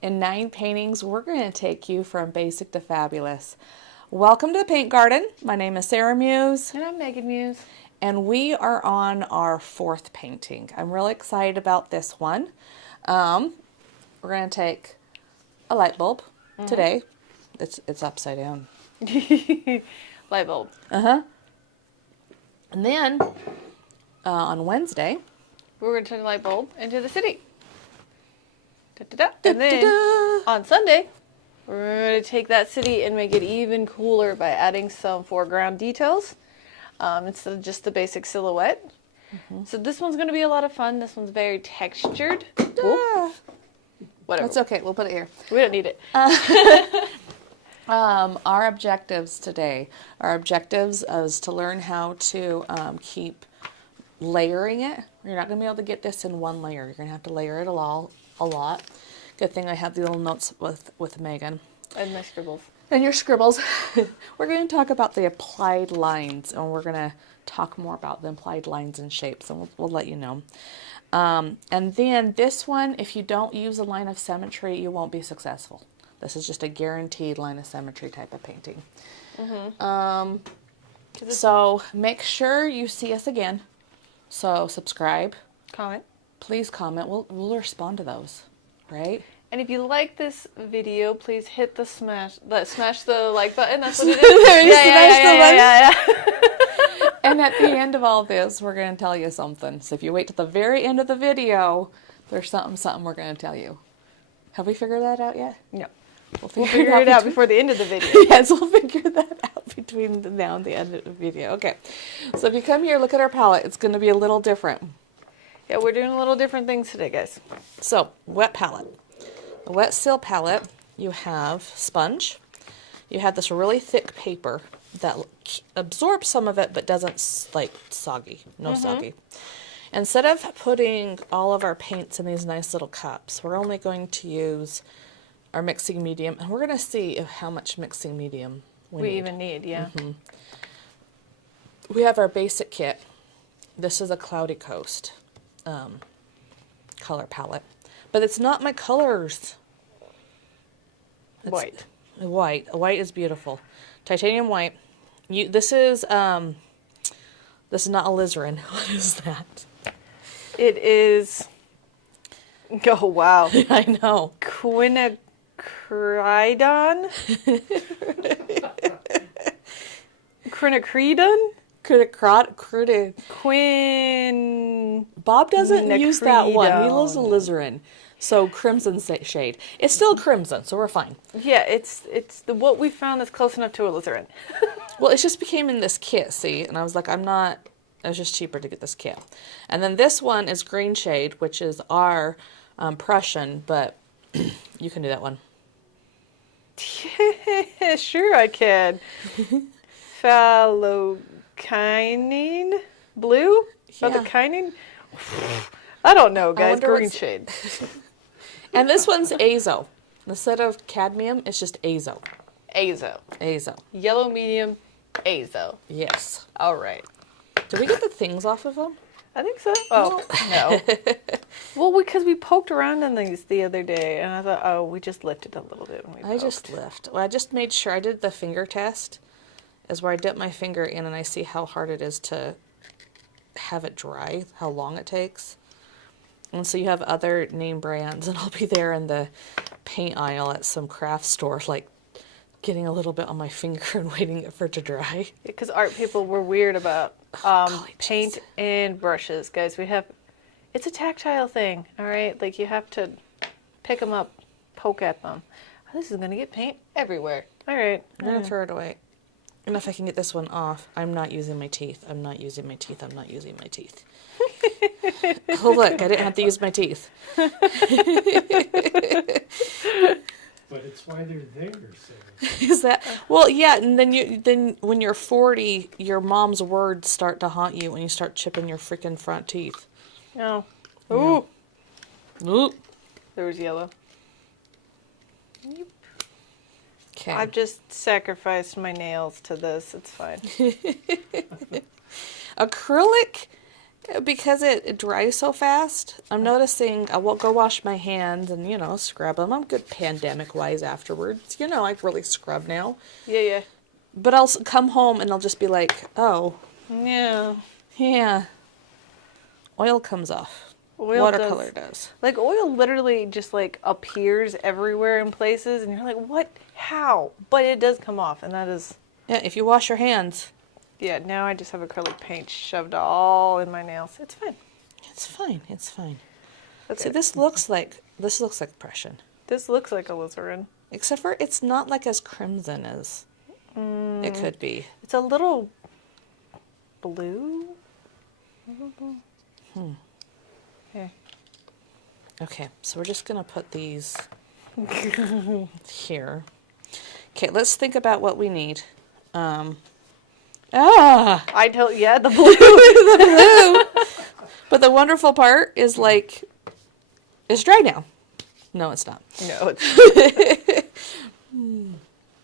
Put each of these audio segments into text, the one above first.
In 9 paintings, we're going to take you from basic to fabulous. Welcome to the Paint Garden. My name is Sarah Muse. And I'm Megan Muse. And we are on our 4th painting. I'm really excited about this one. We're going to take a light bulb today. It's upside down. Light bulb. And then on Wednesday, We're going to turn the light bulb into the city. Da-da-da. And then on Sunday, we're going to take that city and make it even cooler by adding some foreground details instead of just the basic silhouette. So this one's going to be a lot of fun. This one's very textured. Whatever. That's okay. We'll put it here. We don't need it. Our objectives today, is to learn how to keep layering it. You're not going to be able to get this in one layer. You're going to have to layer it a lot. Good thing I have the little notes with Megan. And my scribbles. And your scribbles. We're going to talk about the applied lines, and we're going to talk more about the applied lines and shapes, and we'll let you know. And then this one, if you don't use a line of symmetry, you won't be successful. This is just a guaranteed line of symmetry type of painting. So make sure you see us again. So subscribe. Comment. Please comment. We'll respond to those, right? And if you like this video, please hit the smash the like button. That's what it is. Yeah. And at the end of all this, we're going to tell you something. So if you wait to the very end of the video, there's something we're going to tell you. Have we figured that out yet? No. We'll figure it out before the end of the video. Yes, we'll figure that out between now and the end of the video. Okay. So if you come here, look at our palette. It's going to be a little different. Yeah, we're doing a little different things today, guys. So, wet palette. The wet seal palette, you have sponge. You have this really thick paper that absorbs some of it but doesn't soggy. No soggy. Instead of putting all of our paints in these nice little cups, we're only going to use our mixing medium, and we're going to see how much mixing medium we even need. Yeah. We have our basic kit. This is a Cloudy Coast color palette, but it's not my colors. It's White. White is beautiful. Titanium white. This is not alizarin. What is that? It is. Oh wow! I know. Quinacridone. Quinacridone. Quin. Bob doesn't use that one. He loves alizarin. So crimson shade. It's still crimson, so we're fine. Yeah, it's what we found that's close enough to alizarin. Well, it just became in this kit, see? And I was like, it was just cheaper to get this kit. And then this one is green shade, which is our Prussian, but you can do that one. Sure I can. Phallocyanine blue? Yeah. Phallocyanine? I don't know, guys. Green shade. And this one's azo. Instead of cadmium, it's just azo. Azo. Yellow medium, azo. Yes. All right. Did we get the things off of them? I think so. Oh, no. Well, because we poked around in these the other day, and I thought, oh, we just lifted a little bit when we poked. I just made sure I did the finger test, is where I dip my finger in and I see how hard it is to have it dry, how long it takes. And so you have other name brands, and I'll be there in the paint aisle at some craft store, like getting a little bit on my finger and waiting for it to dry. Because art people were weird about paint and brushes, guys. It's a tactile thing, all right? Like, you have to pick them up, poke at them. This is going to get paint everywhere. All right. I'm going to throw it away. And if I can get this one off, I'm not using my teeth. I'm not using my teeth. Oh, look, I didn't have to use my teeth. But it's why they're there, Sarah. Is that... Well, yeah, and then when you're 40, your mom's words start to haunt you when you start chipping your freaking front teeth. Oh. Ooh. Yeah. Ooh. There was yellow. Okay. I've just sacrificed my nails to this. It's fine. Acrylic because it dries so fast, I'm noticing I will go wash my hands and, scrub them. I'm good pandemic-wise afterwards. I really scrub now. Yeah. But I'll come home and I'll just be like, oh, Yeah. yeah, oil comes off. Oil Watercolor does. Like, oil literally just, like, appears everywhere in places, and you're like, what? How? But it does come off, and that is... Yeah, if you wash your hands. Yeah, now I just have acrylic paint shoved all in my nails. It's fine. It's fine. It's fine. Okay. See, this looks like Prussian. This looks like alizarin. Except for it's not like as crimson as it could be. It's a little blue. Here. Okay, so we're just going to put these here. Okay, let's think about what we need. Yeah, the blue. The blue. But the wonderful part is, like, it's dry now. No, it's not. No, it's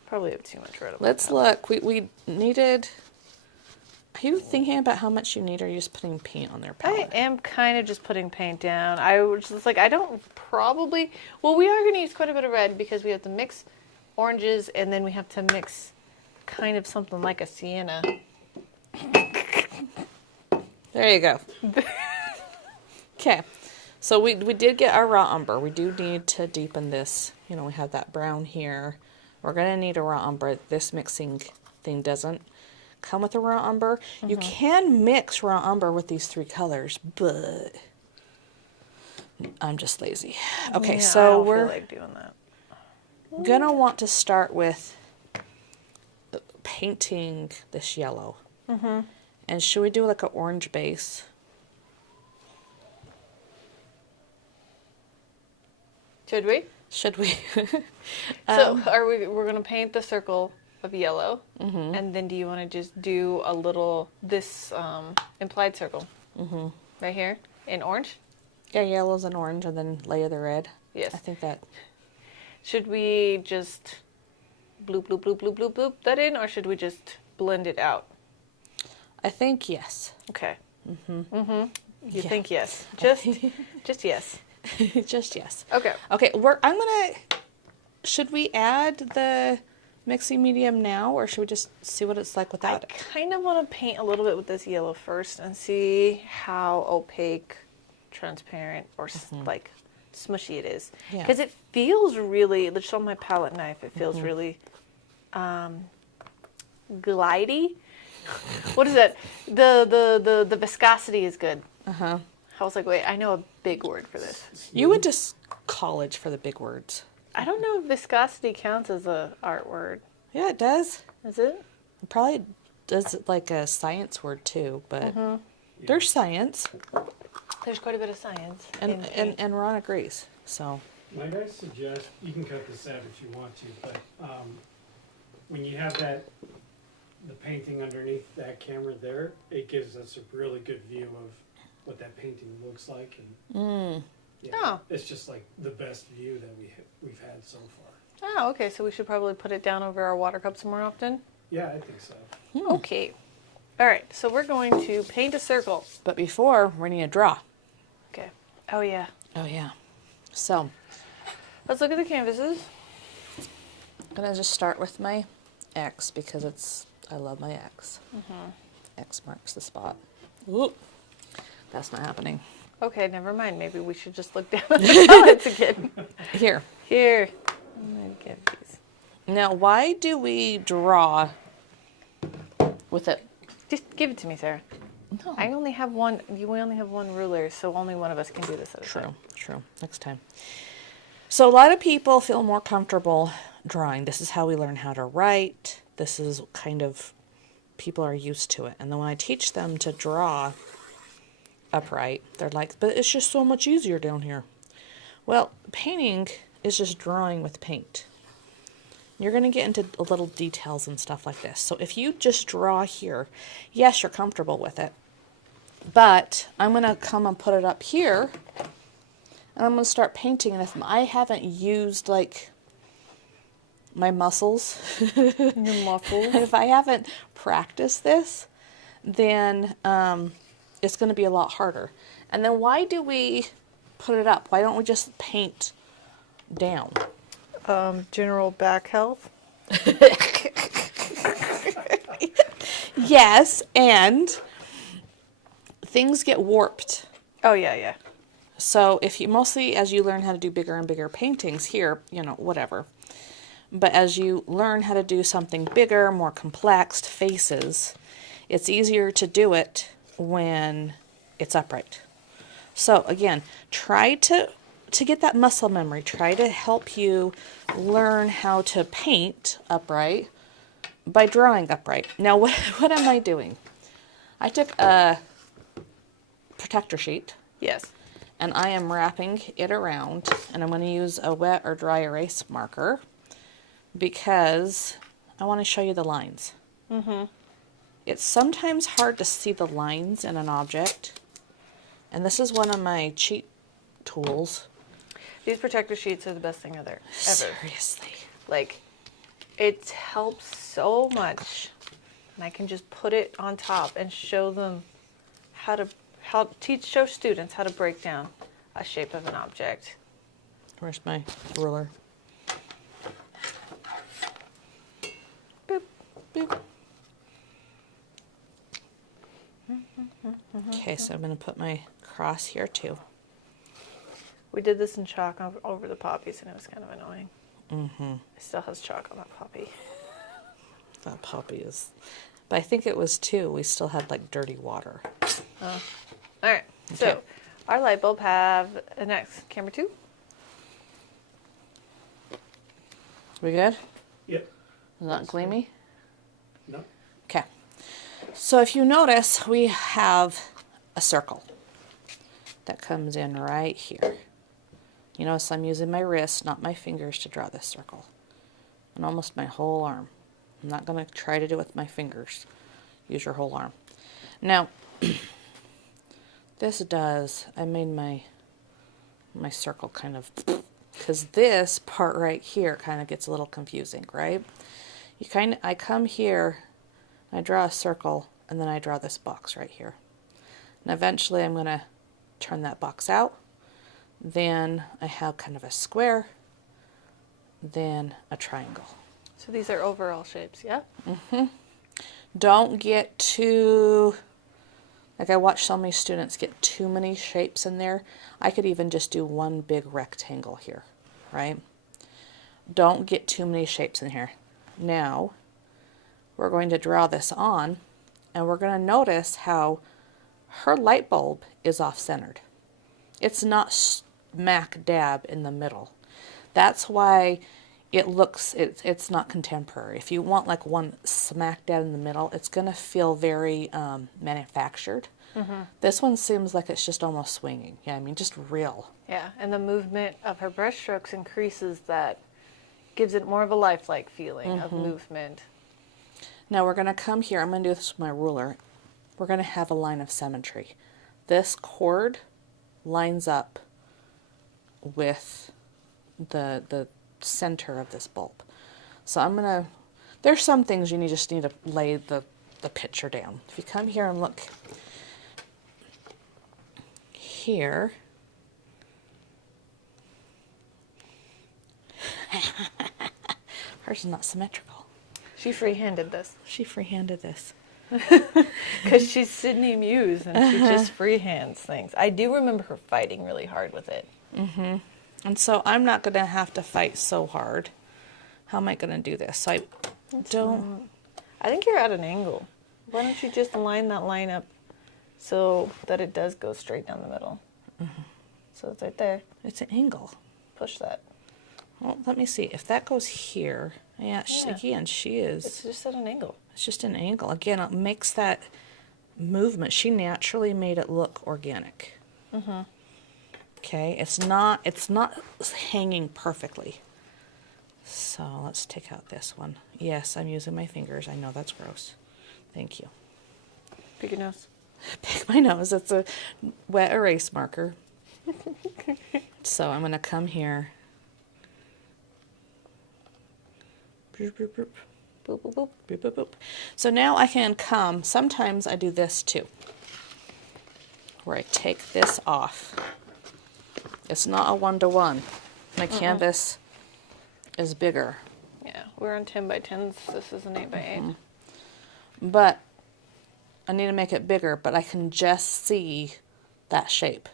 probably have too much red on my Let's palette. look. We needed... Are you thinking about how much you need, or are you just putting paint on their palette? I am kind of just putting paint down. I was just like, I don't probably... Well, we are going to use quite a bit of red because we have to mix oranges, and then we have to mix kind of something like a sienna. There you go. Okay. So we did get our raw umber. We do need to deepen this. We have that brown here. We're going to need a raw umber. This mixing thing doesn't come with a raw umber. You can mix raw umber with these 3 colors, but I'm just lazy. Okay, Yeah, so I don't we're feel like doing that. going to want to start with painting this yellow. And should we do like an orange base? Should we? Should we? So we're going to paint the circle of yellow, and then do you want to just do a little, this implied circle right here in orange? Yeah, yellows and orange, and then layer the red. Yes. I think that... Should we just bloop, bloop, bloop, bloop, bloop, bloop that in, or should we just blend it out? I think yes. Okay. You Yeah. think yes. Just yes. Just yes. Okay. Okay, should we add the mixing medium now, or should we just see what it's like I without it? kind of want to paint a little bit with this yellow first and see how opaque, transparent, or like smushy it is. Yeah. Because it feels really, just on my palette knife, it feels really glidey. What is that? The viscosity is good. Uh-huh. I was like, wait, I know a big word for this. You went to college for the big words. I don't know if viscosity counts as a art word. Yeah, it does. Is it? It probably does like a science word too, but there's science, There's quite a bit of science. and Ron agrees. So Might I suggest, you can cut this out if you want to, but when you have the painting underneath that camera there, it gives us a really good view of what that painting looks like, and Oh. it's just like the best view that we've had so far. Oh, okay. So we should probably put it down over our water cups more often. Yeah, I think so. Okay. All right. So we're going to paint a circle. but before we need to draw. Okay. Oh yeah. Oh yeah. So Let's look at the canvases. I'm gonna just start with my X because I love my X. X marks the spot. Oop. That's not happening. Okay, never mind. Maybe we should just look down at the palettes again. Here. Here. I'm gonna get these. Now, why do we draw with it? Just give it to me, Sarah. No. I only have one. We only have one ruler, so only one of us can do this at a time. True. Next time. So a lot of people feel more comfortable drawing. This is how we learn how to write. This is kind of, people are used to it. And then when I teach them to draw upright, they're like, but it's just so much easier down here. Well, painting is just drawing with paint. You're going to get into little details and stuff like this. So if you just draw here, yes, you're comfortable with it. But I'm going to come and put it up here, and I'm going to start painting. And if I haven't used, like, my muscles, Your muscles. if I haven't practiced this, then it's going to be a lot harder. And then why do we put it up? Why don't we just paint down? General back health. Yes, and things get warped. Oh, yeah, yeah. So if you mostly as you learn how to do bigger and bigger paintings here, whatever. But as you learn how to do something bigger, more complex, faces, it's easier to do it when it's upright. So again, try to get that muscle memory. Try to help you learn how to paint upright by drawing upright. Now, what am I doing? I took a protector sheet. Yes. And I am wrapping it around, and I'm going to use a wet or dry erase marker because I want to show you the lines. Mm-hmm. It's sometimes hard to see the lines in an object, and this is one of my cheat tools. These protector sheets are the best thing ever. Seriously. Like, it helps so much. And I can just put it on top and show them show students how to break down a shape of an object. Where's my ruler? Boop. Boop. Okay, so I'm going to put my cross here too. We did this in chalk over the poppies, and it was kind of annoying. Mm-hmm. It still has chalk on that poppy. That poppy is... But I think it was too. We still had like dirty water. All right. Okay. So our light bulb have the next camera 2. We good? Yep. Not gleamy? No. Okay. So if you notice, we have a circle that comes in right here. You notice I'm using my wrist, not my fingers, to draw this circle. And almost my whole arm. I'm not going to try to do it with my fingers. Use your whole arm. Now, I made my circle kind of, because this part right here kind of gets a little confusing, right? I come here, I draw a circle, and then I draw this box right here. And eventually I'm going to turn that box out. Then I have kind of a square, then a triangle. So these are overall shapes, yeah? Mm-hmm. Don't get too... Like I watch so many students get too many shapes in there. I could even just do one big rectangle here, right? Don't get too many shapes in here. Now, we're going to draw this on, and we're going to notice how her light bulb is off-centered. It's not smack dab in the middle. That's why it looks, it's not contemporary. If you want like one smack dab in the middle, it's going to feel very manufactured. Mm-hmm. This one seems like it's just almost swinging. Yeah, I mean, just real. Yeah, and the movement of her brush strokes increases that, gives it more of a lifelike feeling of movement. Now we're going to come here. I'm going to do this with my ruler. We're going to have a line of symmetry. This cord lines up with the center of this bulb. So I'm going to, there's some things you just need to lay the picture down. If you come here and look here, hers is not symmetrical. She freehanded this. She freehanded this. Because she's 9th Muse and she just freehands things. I do remember her fighting really hard with it. Mm-hmm. And so I'm not going to have to fight so hard. How am I going to do this? So I think you're at an angle. Why don't you just line that line up so that it does go straight down the middle? Mm-hmm. So it's right there. It's an angle. Push that. Well, let me see. If that goes here, again, she is... It's just at an angle. It's just an angle. Again, it makes that movement. She naturally made it look organic. Mm-hmm. Okay, it's not hanging perfectly. So let's take out this one. Yes, I'm using my fingers. I know that's gross. Thank you. Pick your nose. Pick my nose. It's a wet erase marker. So I'm going to come here. Boop, boop, boop. Boop, boop, boop. Boop, boop, boop. So now I can come. Sometimes I do this too. where I take this off. It's not a 1-to-1. My canvas is bigger. Yeah, we're on 10 by 10s. This is an 8 by 8. But I need to make it bigger, but I can just see that shape.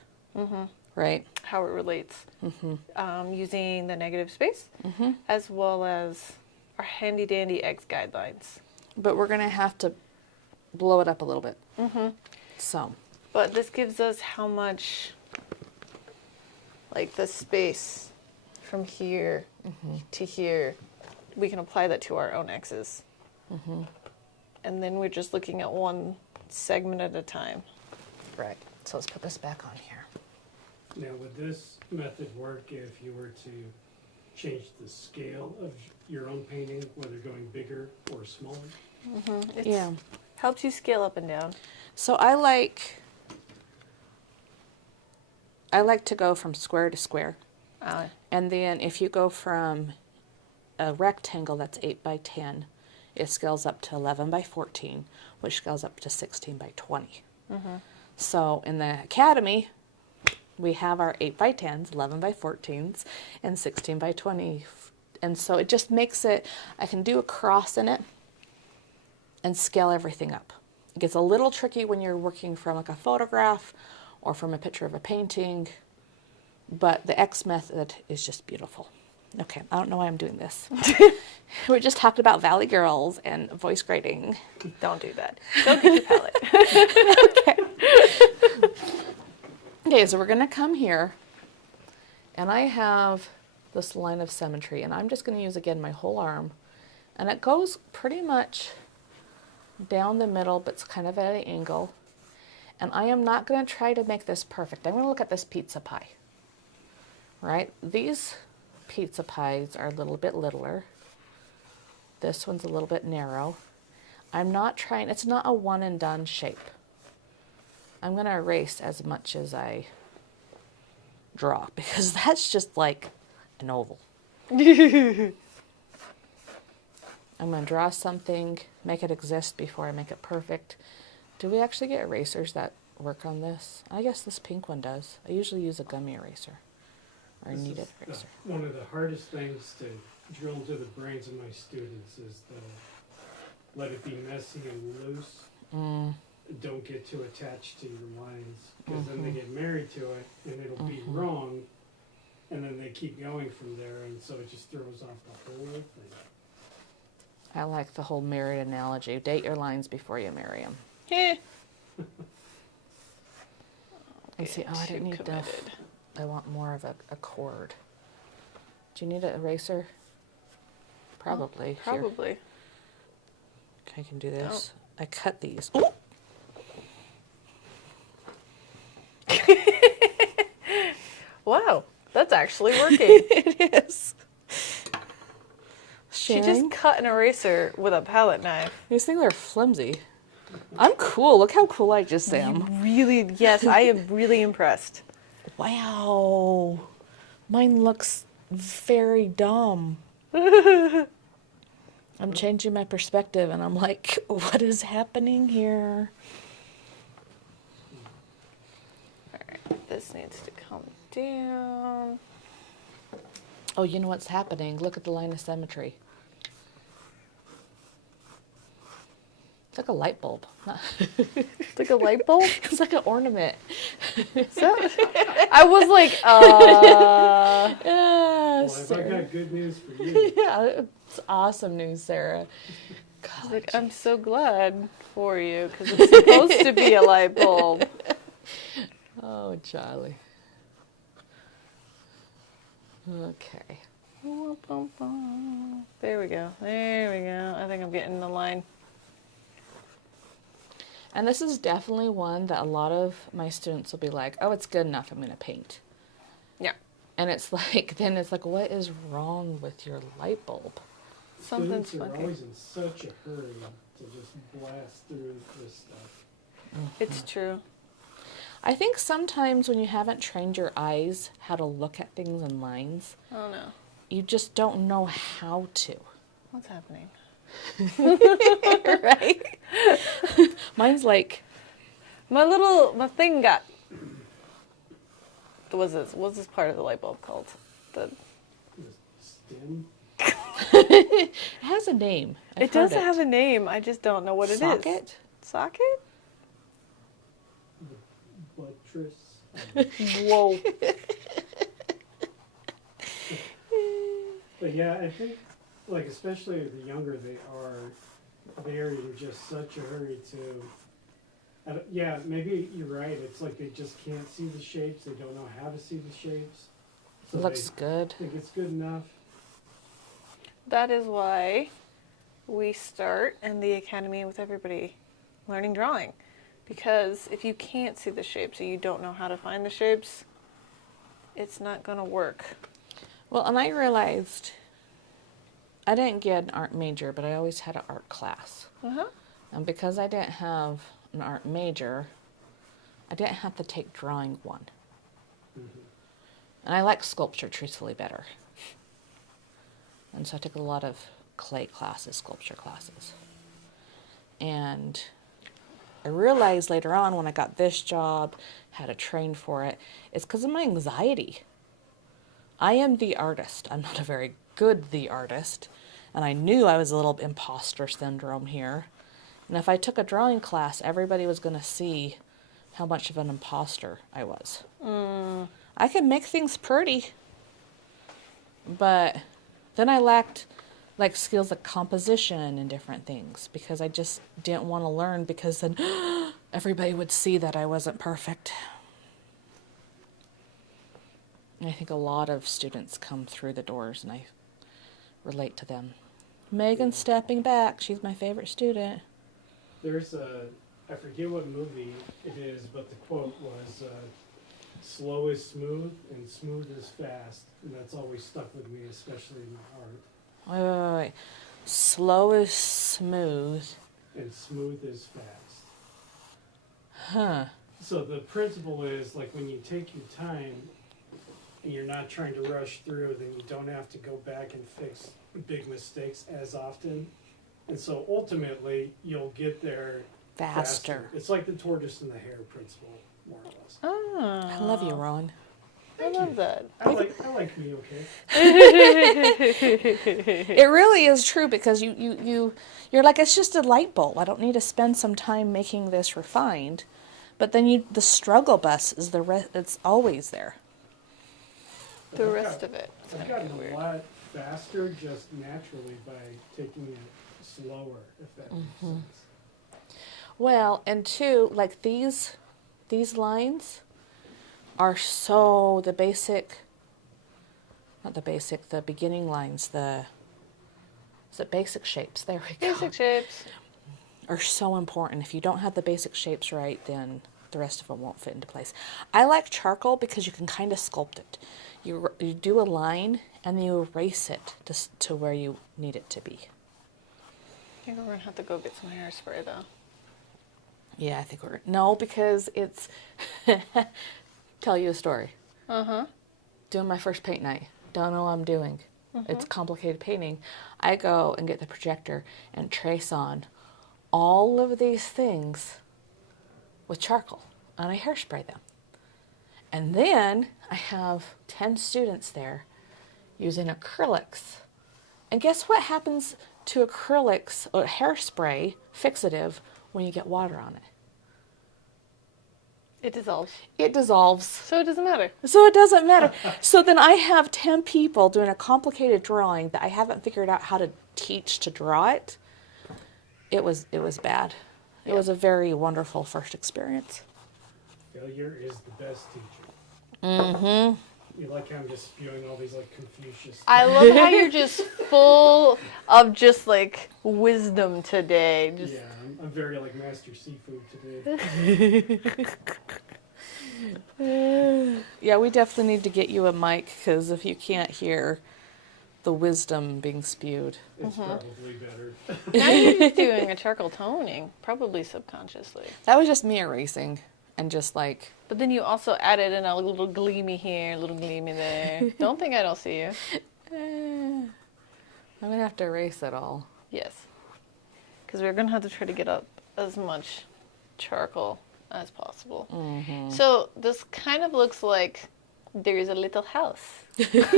Right? How it relates. Using the negative space, as well as our handy dandy X guidelines. But we're going to have to blow it up a little bit. So. But this gives us how much, like the space from here to here, we can apply that to our own X's. And then we're just looking at one segment at a time. Right. So let's put this back on here. Now, would this method work if you were to change the scale of your own painting, whether going bigger or smaller? It helps you scale up and down. So I like to go from square to square. And then if you go from a rectangle that's 8 by 10, it scales up to 11 by 14, which scales up to 16 by 20. So in the academy, we have our 8 by 10s, 11 by 14s, and 16 by 20. And so it just makes it, I can do a cross in it and scale everything up. It gets a little tricky when you're working from like a photograph or from a picture of a painting, but the X method is just beautiful. Okay, I don't know why I'm doing this. We just talked about Valley Girls and voice grading. Don't do that. Go get your palette. Okay, so we're going to come here, and I have this line of symmetry, and I'm just going to use, again, my whole arm, and it goes pretty much down the middle, but it's kind of at an angle, and I am not going to try to make this perfect. I'm going to look at this pizza pie, right? These pizza pies are a little bit littler. This one's a little bit narrow. I'm not trying, it's not a one and done shape. I'm going to erase as much as I draw, because that's just like an oval. I'm going to draw something, make it exist before I make it perfect. Do we actually get erasers that work on this? I guess this pink one does. I usually use a gummy eraser or a kneaded eraser. One of the hardest things to drill into the brains of my students is the let it be messy and loose. Don't get too attached to your lines, because then they get married to it and it'll be wrong, and then they keep going from there, and so it just throws off the whole thing. I like the whole married analogy. Date your lines before you marry them. And see, oh, I didn't need enough. I want more of a cord. Do you need an eraser? Probably. Probably. Here. I can do this. I cut these. Ooh! Wow, that's actually working. It is. She just cut an eraser with a palette knife. These things are flimsy. I'm cool. Look how cool I just am. Really, yes, I am really impressed. Wow. Mine looks very dumb. I'm changing my perspective and I'm like, what is happening here? Alright, this needs to come down. Oh, you know what's happening? Look at the line of symmetry. It's like a light bulb. It's like a light bulb? It's like an ornament. So, I was like, Well, I've got good news for you. Yeah, it's awesome news, Sarah. God, like, I'm so glad for you, because it's supposed to be a light bulb. oh, Charlie. Okay. There we go. There we go. I think I'm getting the line. And this is definitely one that a lot of my students will be like, oh, it's good enough, I'm going to paint. Yeah. And it's like, then it's like, what is wrong with your light bulb? Something's Students are funky. always in such a hurry to just blast through this stuff. It's true. I think sometimes when you haven't trained your eyes how to look at things in lines, Oh no. you just don't know how to. What's happening? Right? Mine's like, My thing got what's this part of the light bulb called? The The stem. It has a name. It does have a name. I just don't know what it is. Socket? Socket? The buttress. Whoa. But yeah, I think, like, especially the younger they are in just such a hurry to, yeah, maybe you're right. It's like they just can't see the shapes. They don't know how to see the shapes. So Looks they good. think it's good enough. That is why we start in the academy with everybody learning drawing. Because if you can't see the shapes or you don't know how to find the shapes, it's not going to work. Well, and I realized I didn't get an art major, but I always had an art class. Uh-huh. And because I didn't have an art major, I didn't have to take drawing 1. Mm-hmm. And I like sculpture, truthfully, better. And so I took a lot of clay classes, sculpture classes. And I realized later on when I got this job, had to train for it, it's because of my anxiety. I am the artist. I'm not a very good the artist. And I knew I was a little imposter syndrome here. And if I took a drawing class, everybody was going to see how much of an imposter I was. I can make things pretty, but then I lacked like skills like composition and different things because I just didn't want to learn because then everybody would see that I wasn't perfect. And I think a lot of students come through the doors and I relate to them. Megan's stepping back. She's my favorite student. There's I forget what movie it is, but the quote was, slow is smooth and smooth is fast. And that's always stuck with me, especially in my art. Wait. Slow is smooth. And smooth is fast. Huh. So the principle is, like, when you take your time and you're not trying to rush through, then you don't have to go back and fix big mistakes as often. And so ultimately, you'll get there Faster. It's like the tortoise and the hare principle, more or less. Ah, I love you, Ron. I love that. I like me, okay? It really is true because you're like, it's just a light bulb. I don't need to spend some time making this refined. But then the struggle bus is it's always there. The rest of it. I've gotten a lot faster just naturally by taking it slower, if that makes sense. Well, and two, like these lines are so the beginning lines, basic shapes, there we go. Basic shapes. Are so important. If you don't have the basic shapes right, then the rest of them won't fit into place. I like charcoal because you can kind of sculpt it. You do a line and you erase it to where you need it to be. I think we're going to have to go get some hairspray, though. Yeah, I think no, because it's, tell you a story. Uh-huh. Doing my first paint night. Don't know what I'm doing. It's complicated painting. I go and get the projector and trace on all of these things with charcoal, and I hairspray them. And then I have 10 students there using acrylics. And guess what happens to acrylics or hairspray fixative when you get water on it? It dissolves. It dissolves. So it doesn't matter. So it doesn't matter. So then I have 10 people doing a complicated drawing that I haven't figured out how to teach to draw it. It was bad. It was a very wonderful first experience. Failure is the best teacher. Mm-hmm. You like how I'm just spewing all these like Confucius. I love how you're just full of just like wisdom today. Just... Yeah, I'm very like Master Seafood today. Yeah, we definitely need to get you a mic because if you can't hear the wisdom being spewed. It's probably better. Now you're just doing a charcoal toning, probably subconsciously. That was just me erasing and just like... But then you also added in a little gleamy here, a little gleamy there. Don't think I don't see you. I'm going to have to erase it all. Yes. Because we're going to have to try to get up as much charcoal as possible. Mm-hmm. So this kind of looks like There is a little house. There's a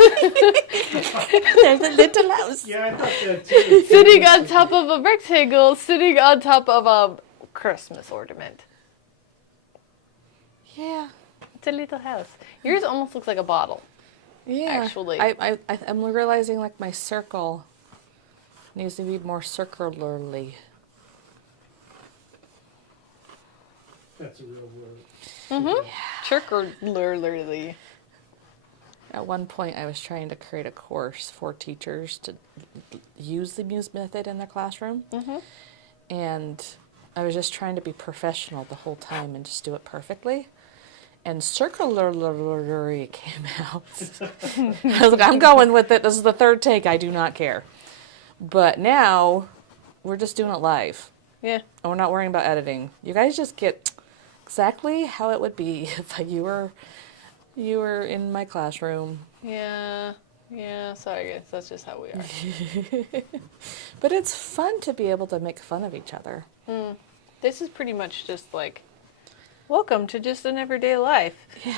little house. Yeah, I thought that too. Sitting on top of a rectangle, sitting on top of a Christmas ornament. Yeah. It's a little house. Yours almost looks like a bottle. Yeah. Actually. I'm realizing like my circle needs to be more circularly. That's a real word. Mm-hmm. Circularly. At one point, I was trying to create a course for teachers to use the Muse method in their classroom. Mm-hmm. And I was just trying to be professional the whole time and just do it perfectly. And circularly came out. I was like, I'm going with it. This is the third take. I do not care. But now, we're just doing it live. Yeah. And we're not worrying about editing. You guys just get exactly how it would be if you were in my classroom. Yeah. Yeah, sorry guys, that's just how we are. But it's fun to be able to make fun of each other. This is pretty much just like, welcome to just an everyday life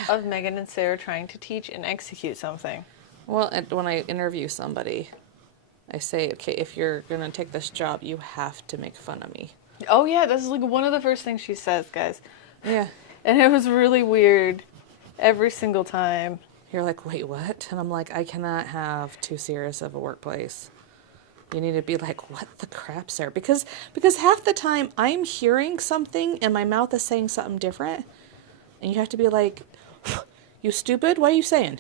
of Megan and Sarah trying to teach and execute something. Well, and when I interview somebody, I say, okay, if you're going to take this job, you have to make fun of me. Oh yeah, this is like one of the first things she says, guys. Yeah. And it was really weird every single time. You're like, wait, what? And I'm like, I cannot have too serious of a workplace. You need to be like, what the crap, Sarah? Because half the time I'm hearing something and my mouth is saying something different. And you have to be like, you stupid? What are you saying?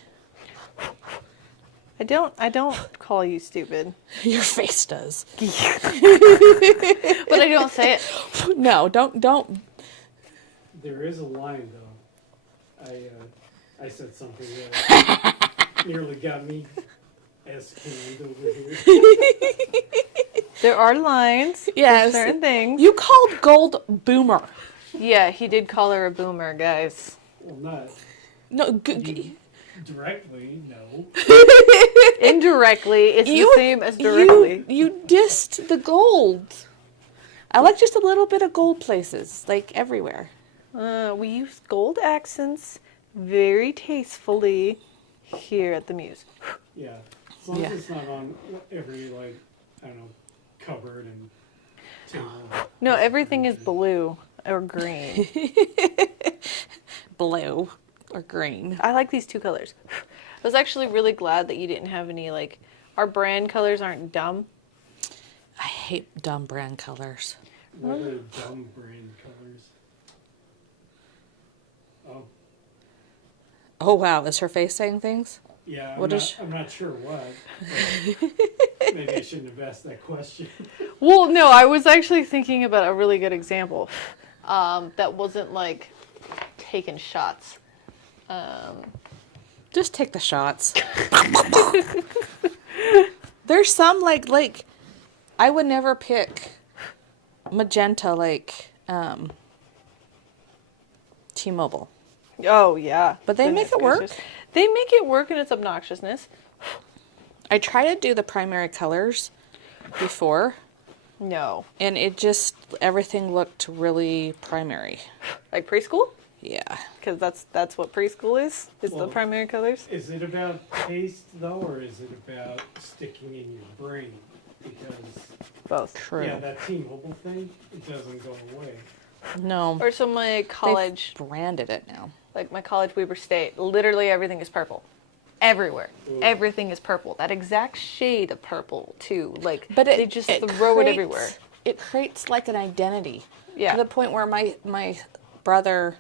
I don't call you stupid. Your face does. But I don't say it. No, don't. There is a line though. I said something that nearly got me S-canned over here. There are lines Yes. for certain things. You called Gold boomer. Yeah, he did call her a boomer, guys. Well, not No, directly, no. Indirectly, it's the same as directly. You dissed the gold. I like just a little bit of gold places, like everywhere. We use gold accents very tastefully here at the Muse. Yeah, as long as it's not on every, like, I don't know, cupboard and table. No, everything is blue or green. Blue or green. I like these two colors. I was actually really glad that you didn't have any, like, our brand colors aren't dumb. I hate dumb brand colors. What are dumb brand colors? Oh, Oh wow, is her face saying things? yeah, What I'm not sure what. Maybe I shouldn't have asked that question. Well, no, I was actually thinking about a really good example that wasn't, like, taking shots. Just take the shots. There's some like I would never pick magenta like T-Mobile. Oh, yeah. But they make it work. Gracious. They make it work in its obnoxiousness. I tried to do the primary colors before, No. and it just everything looked really primary. Like preschool? Yeah. Because that's what preschool is the Well, primary colors. Is it about taste, though, or is it about sticking in your brain? Because, Both. True. yeah, that T-Mobile thing, it doesn't go away. No. Or so my college, They've branded it now. like my college Weber State, literally everything is purple. Everywhere. Ooh. Everything is purple. That exact shade of purple, too. Like, But they just throw it everywhere. It creates like an identity. Yeah. To the point where my brother,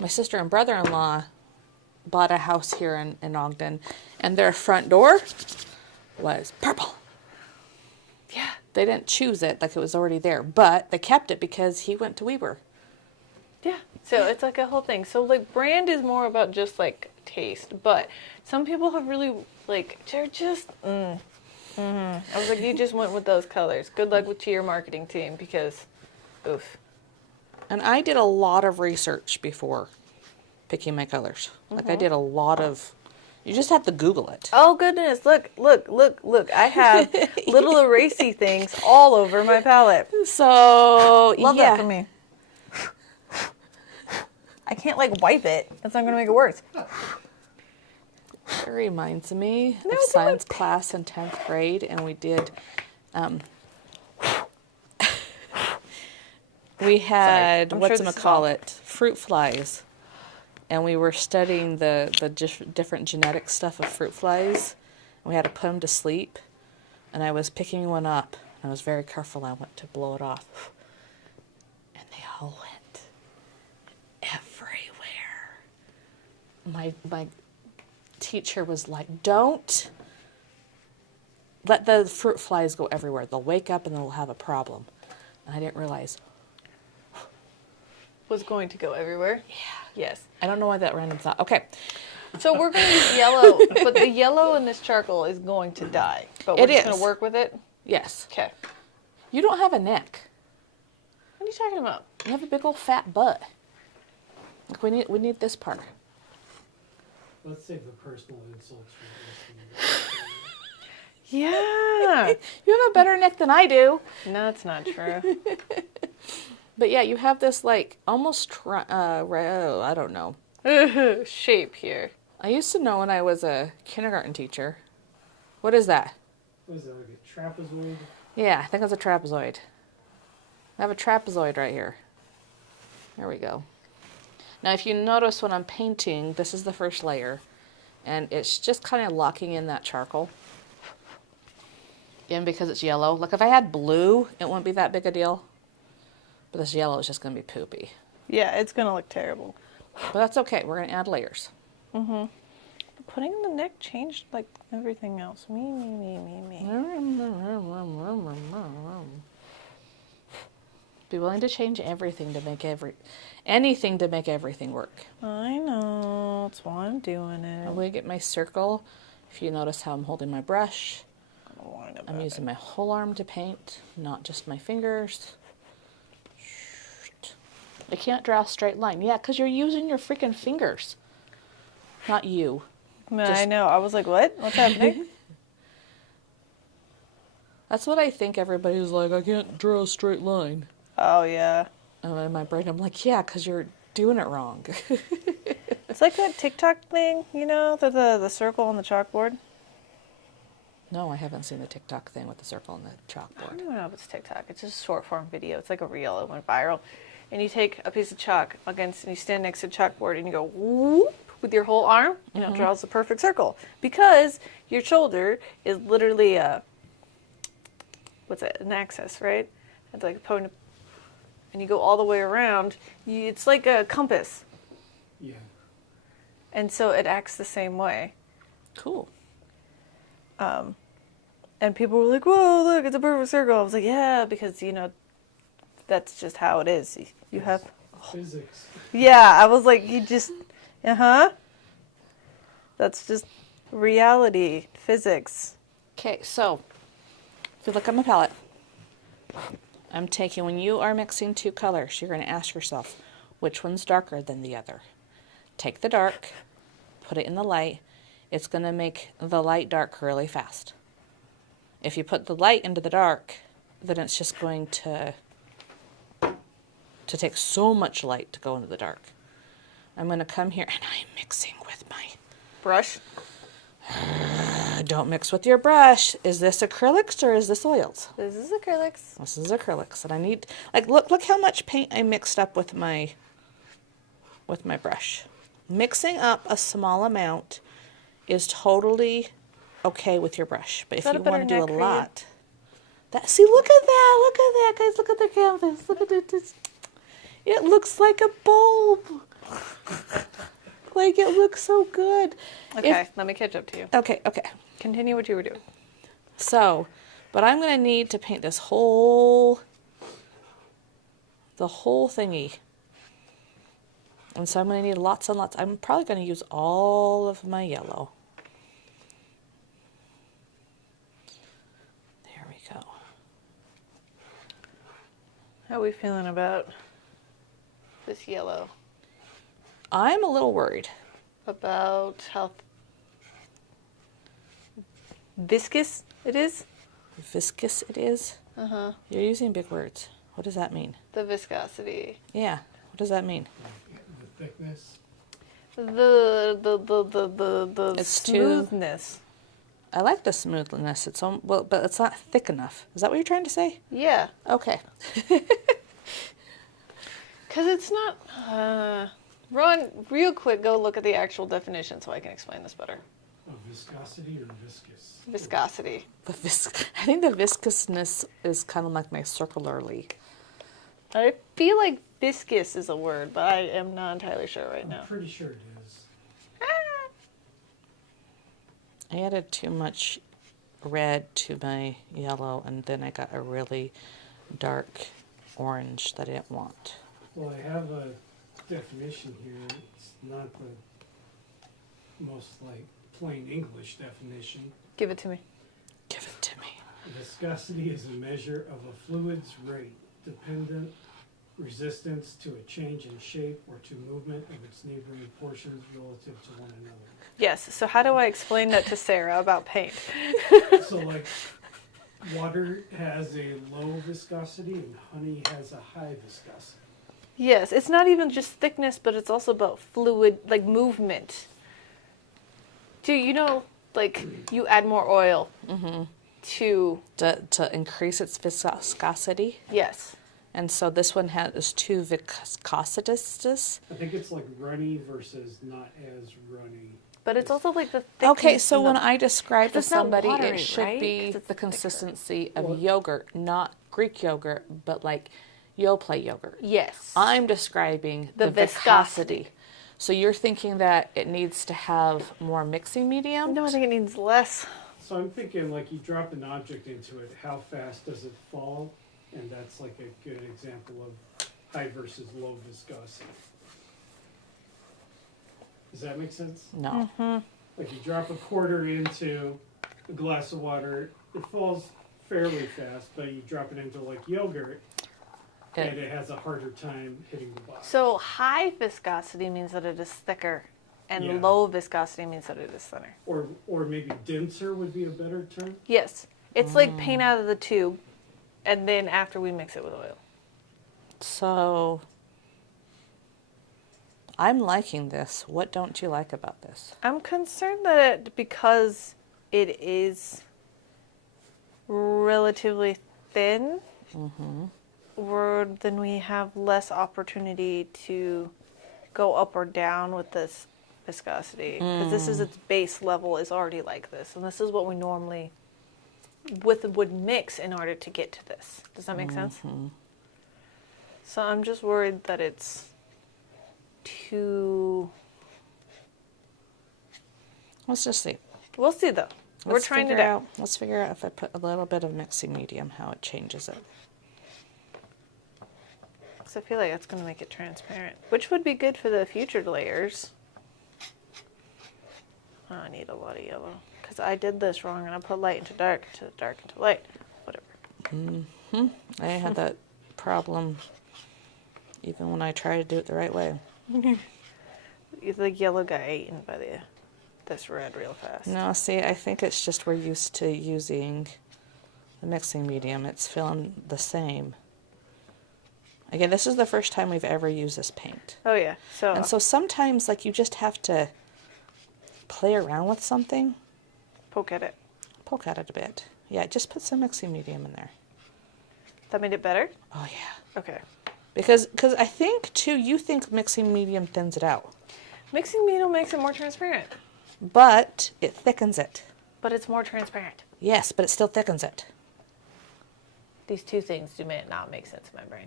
my sister and brother-in-law bought a house here in Ogden, and their front door was purple. Yeah. They didn't choose it, like it was already there, but they kept it because he went to Weber. Yeah. So it's like a whole thing. So, like, brand is more about just, like, taste. But some people have really, like, they're just, I was like, you just went with those colors. Good luck to your marketing team because, oof. And I did a lot of research before picking my colors. Like I did a lot of, you just have to Google it. Oh, goodness. Look. I have little erasey things all over my palette. So, Love yeah. that for me. I can't like wipe it. That's not gonna make it worse. It reminds me No, of it's not science class in 10th grade, and we did, we had, I'm sure this is whatchamacallit, fruit flies. And we were studying the different genetic stuff of fruit flies. And we had to put them to sleep. And I was picking one up. And I was very careful. I went to blow it off. And they all went everywhere. My teacher was like, don't let the fruit flies go everywhere. They'll wake up and they'll have a problem. And I didn't realize. Was going to go everywhere. Yeah. Yes. I don't know why that random thought. Okay. So we're going to use yellow, but the yellow in this charcoal is going to die. But we're It just going is. to work with it. Yes. Okay. You don't have a neck. What are you talking about? You have a big old fat butt. Like we need this part. Let's save the personal insults for this. Yeah. You have a better neck than I do. No, that's not true. But yeah, you have this like almost I don't know. Shape here. I used to know when I was a kindergarten teacher. What is that? What is that, like a trapezoid? Yeah, I think it's a trapezoid. I have a trapezoid right here. There we go. Now if you notice when I'm painting, this is the first layer. And it's just kind of locking in that charcoal. And because it's yellow. Like if I had blue, it wouldn't be that big a deal. But this yellow is just going to be poopy. Yeah, it's going to look terrible. But that's okay. We're going to add layers. Mm-hmm. Putting in the neck changed like everything else. Me. Be willing to change everything to make anything to make everything work. I know. That's why I'm doing it. I'm going to get my circle. If you notice how I'm holding my brush, I'm using my whole arm to paint, not just my fingers. I can't draw a straight line. Yeah, because you're using your freaking fingers. Not you. I know. I was like, what? What's happening? That's what I think everybody's like, I can't draw a straight line. Oh, yeah. And in my brain, I'm like, yeah, because you're doing it wrong. It's like that TikTok thing, you know, the circle on the chalkboard. No, I haven't seen the TikTok thing with the circle and the I chalkboard. don't even know if it's TikTok. It's just a short form video. It's like a reel. It went viral. And you take a piece of chalk and you stand next to the chalkboard and you go whoop with your whole arm and it draws the perfect circle. Because your shoulder is literally an axis, right? It's like a pony. And you go all the way around. It's like a compass. Yeah. And so it acts the same way. Cool. And people were like, whoa, look, it's a perfect circle. I was like, yeah, because, you know, that's just how it is. You have... Physics. Yeah, I was like, you just... That's just reality, physics. Okay, so if you look at my palette, I'm taking, when you are mixing two colors, you're going to ask yourself, which one's darker than the other? Take the dark, put it in the light. It's going to make the light dark really fast. If you put the light into the dark, then it's just going to take so much light to go into the dark. I'm going to come here and I'm mixing with my Brush? Don't mix with your brush. Is this acrylics or is this oils? This is acrylics. This is acrylics. And I need, like, look how much paint I mixed up with my brush. Mixing up a small amount is totally okay with your brush. But if you want to do a lot, see, look at that, guys, look at the canvas. Look at this. It looks like a bulb. Like, it looks so good. Okay, let me catch up to you. Okay. Continue what you were doing. So, but I'm going to need to paint the whole thingy. And so I'm going to need lots and lots. I'm probably going to use all of my yellow. There we go. How are we feeling about this yellow? I'm a little worried. About how viscous it is? Viscous it is? Uh-huh. You're using big words. What does that mean? The viscosity. Yeah. What does that mean? The thickness? The It's too- smoothness. I like the smoothness. It's well, but it's not thick enough. Is that what you're trying to say? Yeah, Okay. because it's not. Ron, real quick, go look at the actual definition so I can explain this better. Oh, viscosity or viscous? Viscosity. I think the viscousness is kind of like my circularly. I feel like viscous is a word, but I am not entirely sure right now. I'm pretty sure it is. I added too much red to my yellow, and then I got a really dark orange that I didn't want. Well, I have a definition here. It's not the most like plain English definition. Give it to me. Give it to me. Viscosity is a measure of a fluid's rate, dependent resistance to a change in shape or to movement of its neighboring portions relative to one another. Yes, so how do I explain that to Sarah about paint? So like water has a low viscosity and honey has a high viscosity. Yes, it's not even just thickness, but it's also about fluid, like movement. Do you know, like, you add more oil to... To increase its viscosity. Yes. And so this one is too viscositous. I think it's like runny versus not as runny. But it's also like the thickness. Okay, so and when the- I describe to It's not somebody, watery, it should right? be 'Cause it's the thicker. consistency of Well- yogurt, not Greek yogurt, but like Yoplait yogurt. Yes. I'm describing The the viscosity. So you're thinking that it needs to have more mixing medium? No, I think it needs less. So I'm thinking like you drop an object into it, how fast does it fall? And that's like a good example of high versus low viscosity. Does that make sense? No. Like you drop a quarter into a glass of water, it falls fairly fast, but you drop it into like yogurt and it has a harder time hitting the bottom. So high viscosity means that it is thicker, and Yeah. low viscosity means that it is thinner. Or maybe denser would be a better term. Yes. It's like paint out of the tube, and then after we mix it with oil. So I'm liking this. What don't you like about this? I'm concerned that because it is relatively thin, then we have less opportunity to go up or down with this viscosity. Because this is its base level is already like this. And this is what we normally would mix in order to get to this. Does that make sense? So I'm just worried that it's too... Let's just see. We'll see though. We're Let's trying it figure out. Let's figure out if I put a little bit of mixing medium, how it changes it. Because I feel like that's going to make it transparent, which would be good for the future layers. Oh, I need a lot of yellow because I did this wrong and I put light into dark into light. Whatever. I had that problem even when I tried to do it the right way. The yellow got eaten by this red real fast. No, see, I think it's just we're used to using the mixing medium. It's feeling the same. Again, this is the first time we've ever used this paint. Oh yeah. So, And so sometimes, like, you just have to play around with something, poke at it. poke at it a bit. Yeah, just put some mixing medium in there. That made it better? Oh, yeah. Okay. Because I think, too, you think mixing medium thins it out. Mixing medium makes it more transparent, But it thickens it. but it's more transparent. Yes, but it still thickens it. These two things do not make sense in my brain.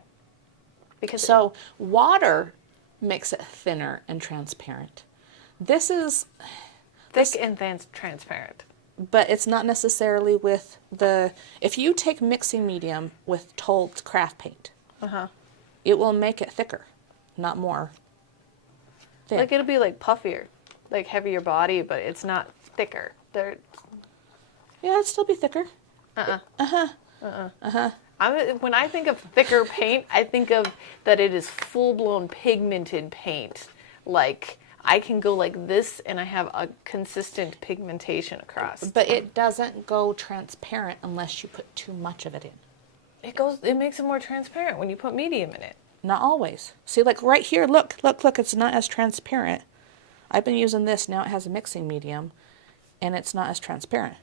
Because So water makes it thinner and transparent. This is, thick and thin transparent. but it's not necessarily with the, if you take mixing medium with Told craft paint, it will make it thicker, not more thin. Like it'll be like puffier, like heavier body, but it's not thicker. They're Yeah, it'd still be thicker. when I think of thicker paint, I think of that it is full-blown pigmented paint. Like I can go like this and I have a consistent pigmentation across. But it doesn't go transparent unless you put too much of it in. It makes it more transparent when you put medium in it. Not always. See, like right here, look, it's not as transparent. I've been using this, now it has a mixing medium, and it's not as transparent.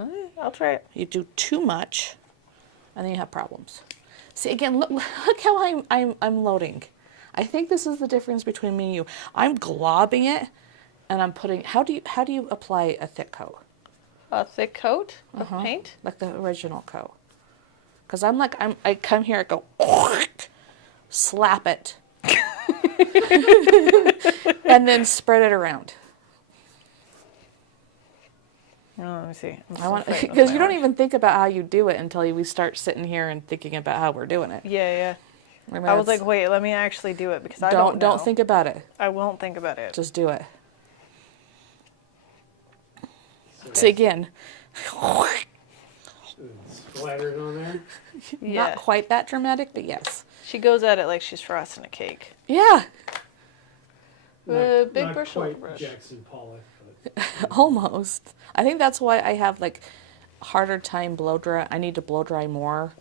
Okay, I'll try it. You do too much, and then you have problems. See, again, look how I'm loading. I think this is the difference between me and you. I'm globbing it, and I'm putting, how do you apply a thick coat? A thick coat of paint? Like the original coat. Because I come here, I go, slap it, and then spread it around. Oh, let me see. Because you don't even think about how you do it until we start sitting here and thinking about how we're doing it. Yeah. I was like, wait, let me actually do it because I don't know. Don't think about it. I won't think about it. Just do it. So again, Splattered on there. Yeah. not quite that dramatic, but yes. She goes at it like she's frosting a cake. Yeah, Big Not brush, quite little brush. Jackson Pollock, but almost. I think that's why I have like harder time blow dry. I need to blow dry more.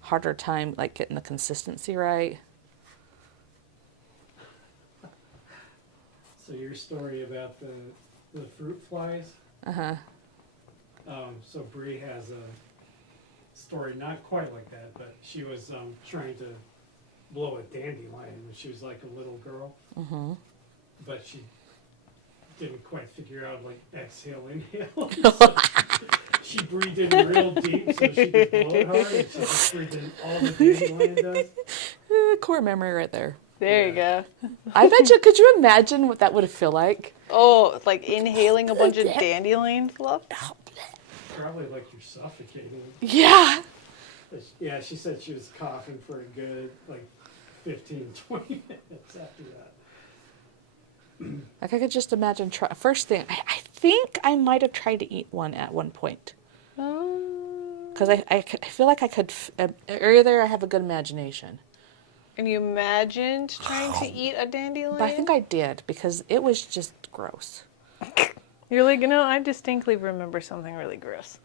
Harder time like getting the consistency right. so your story about the fruit flies. So Bree has a story not quite like that, but she was trying to blow a dandelion when she was like a little girl. But she didn't quite figure out like exhale, inhale. So she breathed in real deep so she could blow it hard, and she just breathed in all the dandelion does. Core memory right there. There you go. I bet you. Could you imagine what that would feel like? Oh, like inhaling a bunch of dandelion fluff? Probably like you're suffocating. Yeah. But yeah, she said she was coughing for a good like 15, 20 minutes after that. Like I could just imagine. First thing, I think I might have tried to eat one at one point. Because I feel like I could. Either I have a good imagination. And you imagined trying to eat a dandelion? But I think I did because it was just gross. You're like, I distinctly remember something really gross.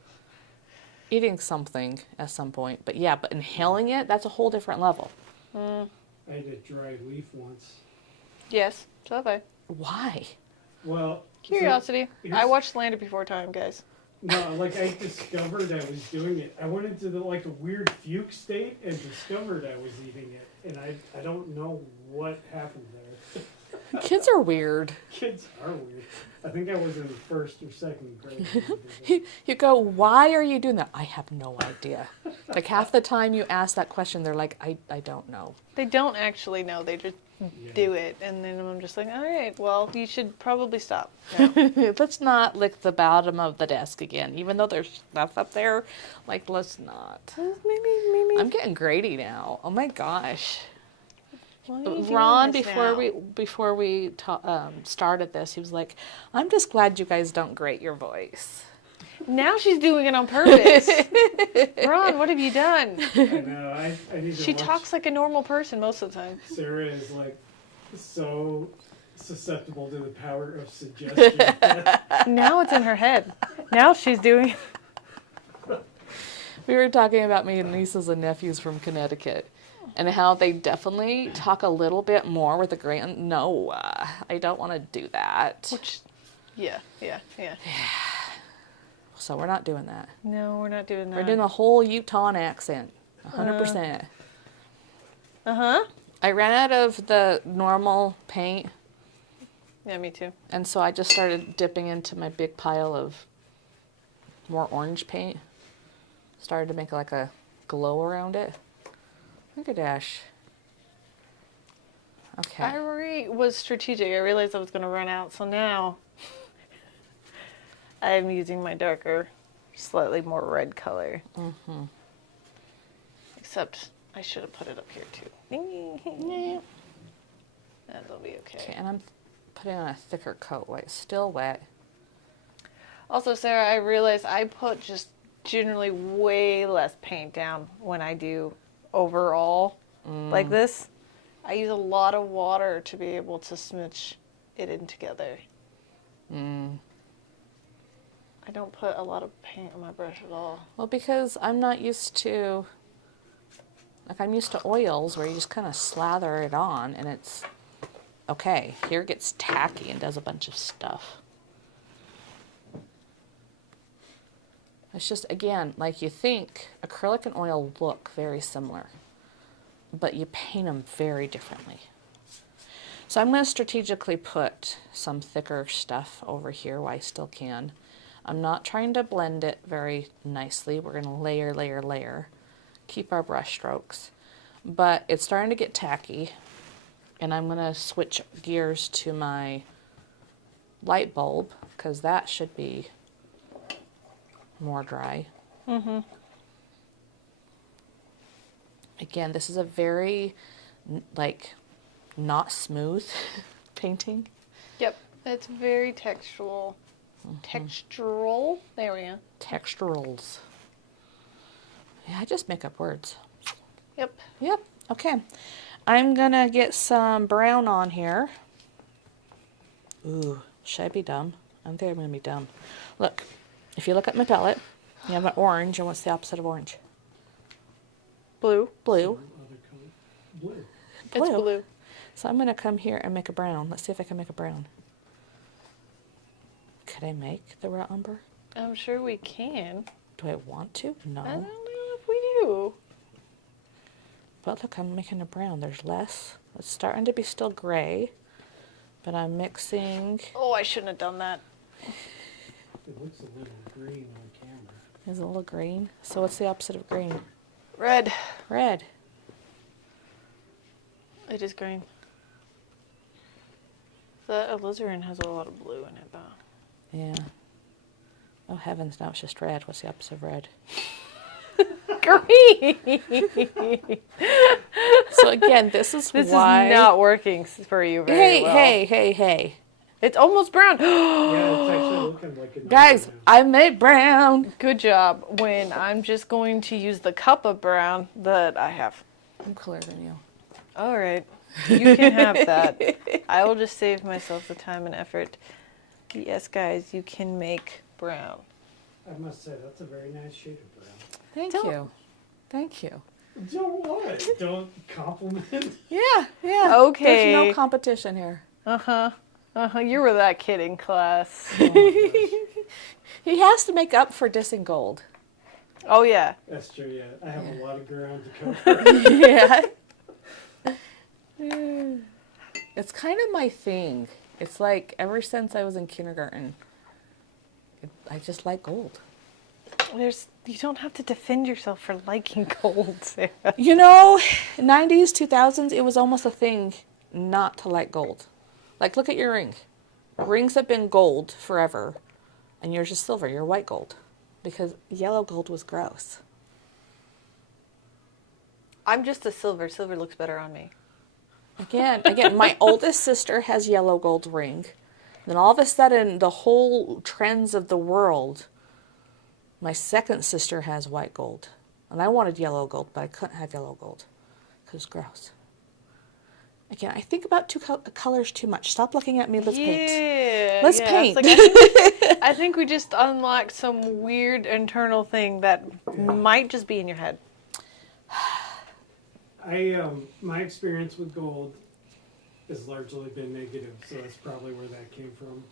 Eating something at some point. But yeah, but inhaling it, that's a whole different level. I had a dried leaf once. Yes, so have I. Why? Well, Curiosity. so I watched Land Before Time, guys. No, like I discovered I was doing it. I went into like a weird fugue state and discovered I was eating it, and I don't know what happened there. Kids are weird. Kids are weird. I think I was in first or second grade. You go, why are you doing that? I have no idea. Like half the time you ask that question, they're like, I don't know. They don't actually know. They just do it. And then I'm just like, all right, well, you should probably stop. now." Let's not lick the bottom of the desk again. Even though there's stuff up there, like, let's not. Maybe. I'm getting grady now. Oh my gosh. Why are you doing Ron, this before we started this, he was like, I'm just glad you guys don't grate your voice. Now she's doing it on purpose. Ron, what have you done? I know. I need to She watch. talks like a normal person most of the time. Sarah is like so susceptible to the power of suggestion. Now it's in her head. Now she's doing it. We were talking about my nieces and nephews from Connecticut and how they definitely talk a little bit more with the grand. No, I don't want to do that. Which, yeah. So we're not doing that. No, we're not doing that. We're doing a whole Utah accent, 100%. I ran out of the normal paint, Yeah, me too. and so I just started dipping into my big pile of more orange paint. Started to make like a glow around it. Look at Dash. Okay. I was strategic. I realized I was going to run out, so now I'm using my darker, slightly more red color. Except I should have put it up here too. That'll be Okay, okay. and I'm putting on a thicker coat while it's still wet. Also, Sarah, I realized I put just generally way less paint down when I do overall like this. I use a lot of water to be able to smoosh it in together. I don't put a lot of paint on my brush at all. Well, because I'm not used to Like, I'm used to oils where you just kind of slather it on and it's okay. Here it gets tacky and does a bunch of stuff. It's just, again, like you think acrylic and oil look very similar, but you paint them very differently. So I'm going to strategically put some thicker stuff over here while I still can. I'm not trying to blend it very nicely. We're going to layer, layer, layer. Keep our brush strokes. But it's starting to get tacky, and I'm going to switch gears to my light bulb, because that should be more dry. Mm-hmm. Again, this is a very, like, not smooth painting. Yep. It's very textural. Textural? There we go. Texturals. Yeah, I just make up words. Yep. Yep. Okay. I'm gonna get some brown on here. Ooh, should I be dumb? I think I'm gonna be dumb. Look, if you look at my palette, you have an orange, and what's the opposite of orange? Blue. Blue. Other color. Blue. It's blue. So I'm gonna come here and make a brown. Let's see if I can make a brown. Could I make the raw umber? I'm sure we can. Do I want to? No. I don't know if we do. But look, I'm making a brown. There's less. It's starting to be still gray, but I'm mixing. Oh, I shouldn't have done that. It looks a little green on camera. Is it a little green? So what's the opposite of green? Red. Red. It is green. The alizarin has a lot of blue in it, though. Yeah. Oh heavens, now it's just red. What's the opposite of red? Green! So again, this is This why... is not working for you very well. Hey. It's almost brown. Yeah, it's actually looking like a Guys, I made brown. Good job. When I'm just going to use the cup of brown that I have. I'm cooler than you. All right. You can have that. I will just save myself the time and effort. Yes, guys, you can make brown. I must say, that's a very nice shade of brown. Thank you. Thank you. Don't what? Don't compliment. Yeah. Okay. There's no competition here. You were that kid in class. Oh my gosh. He has to make up for dissing gold. Oh, yeah. That's true, yeah. I have a lot of ground to cover. Yeah. It's kind of my thing. It's like ever since I was in kindergarten, I just like gold. You don't have to defend yourself for liking gold, Sarah. You know, 90s, 2000s, it was almost a thing not to like gold. Like, look at your ring. Rings have been gold forever, and yours is silver. You're white gold. Because yellow gold was gross. I'm just a silver. Silver looks better on me. Again, my oldest sister has yellow gold ring. Then all of a sudden, the whole trends of the world, my second sister has white gold. And I wanted yellow gold, but I couldn't have yellow gold because it's gross. Again, I think about colors too much. Stop looking at me. Let's paint. Let's paint. Like, I think we just unlocked some weird internal thing that might just be in your head. My experience with gold has largely been negative, so that's probably where that came from.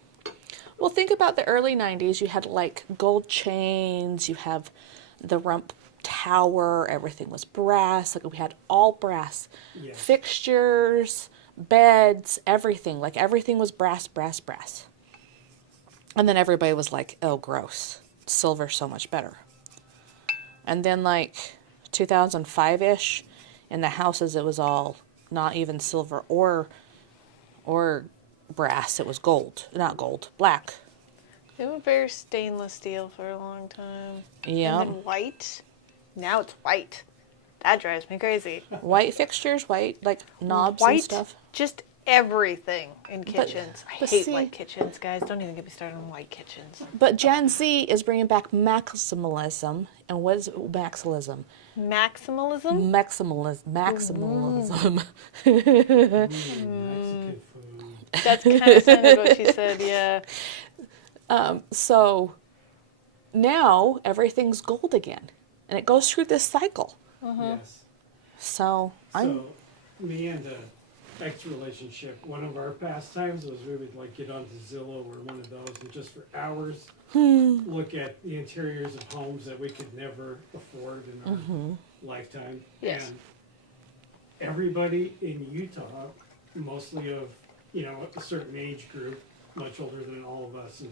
Well, think about the early 90s. You had like gold chains. You have the rump tower. Everything was brass. Like we had all brass. Yes. Fixtures, beds, everything. Like everything was brass. And then everybody was like, oh, gross. Silver's so much better. And then like 2005-ish, in the houses it was all not even silver or brass. It was gold. Not gold. Black. They went very stainless steel for a long time. Yeah. And then white. Now it's white. That drives me crazy. White fixtures, white, like knobs White, and stuff. just everything in kitchens. I but hate see- white kitchens, guys. Don't even get me started on white kitchens. But Gen Z is bringing back maximalism. And what is maximalism? Maximalism? Maximalism. Mexican food. That's kind of sounded what she said, yeah. So now everything's gold again. And it goes through this cycle. Yes. So So, me and ex-relationship, one of our pastimes was we would like get onto Zillow or one of those and just for hours look at the interiors of homes that we could never afford in our lifetime. Yes. And everybody in Utah, mostly of, a certain age group, much older than all of us, and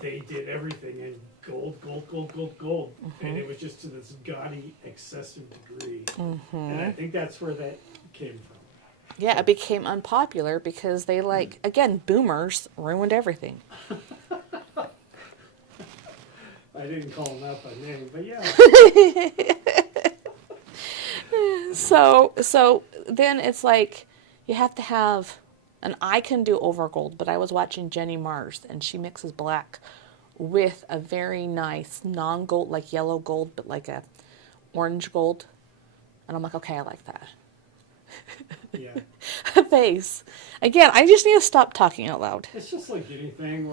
they did everything in gold, gold, gold, gold, gold. And it was just to this gaudy, excessive degree. And I think that's where that came from. yeah, it became unpopular because they again, boomers ruined everything. I didn't call them out by name, but yeah. So then it's like you have to have, and I can do over gold, but I was watching Jenny Mars and she mixes black with a very nice non-gold, like yellow gold, but like a orange gold. And I'm like, okay, I like that. Yeah. Face. Again, I just need to stop talking out loud. It's just like anything,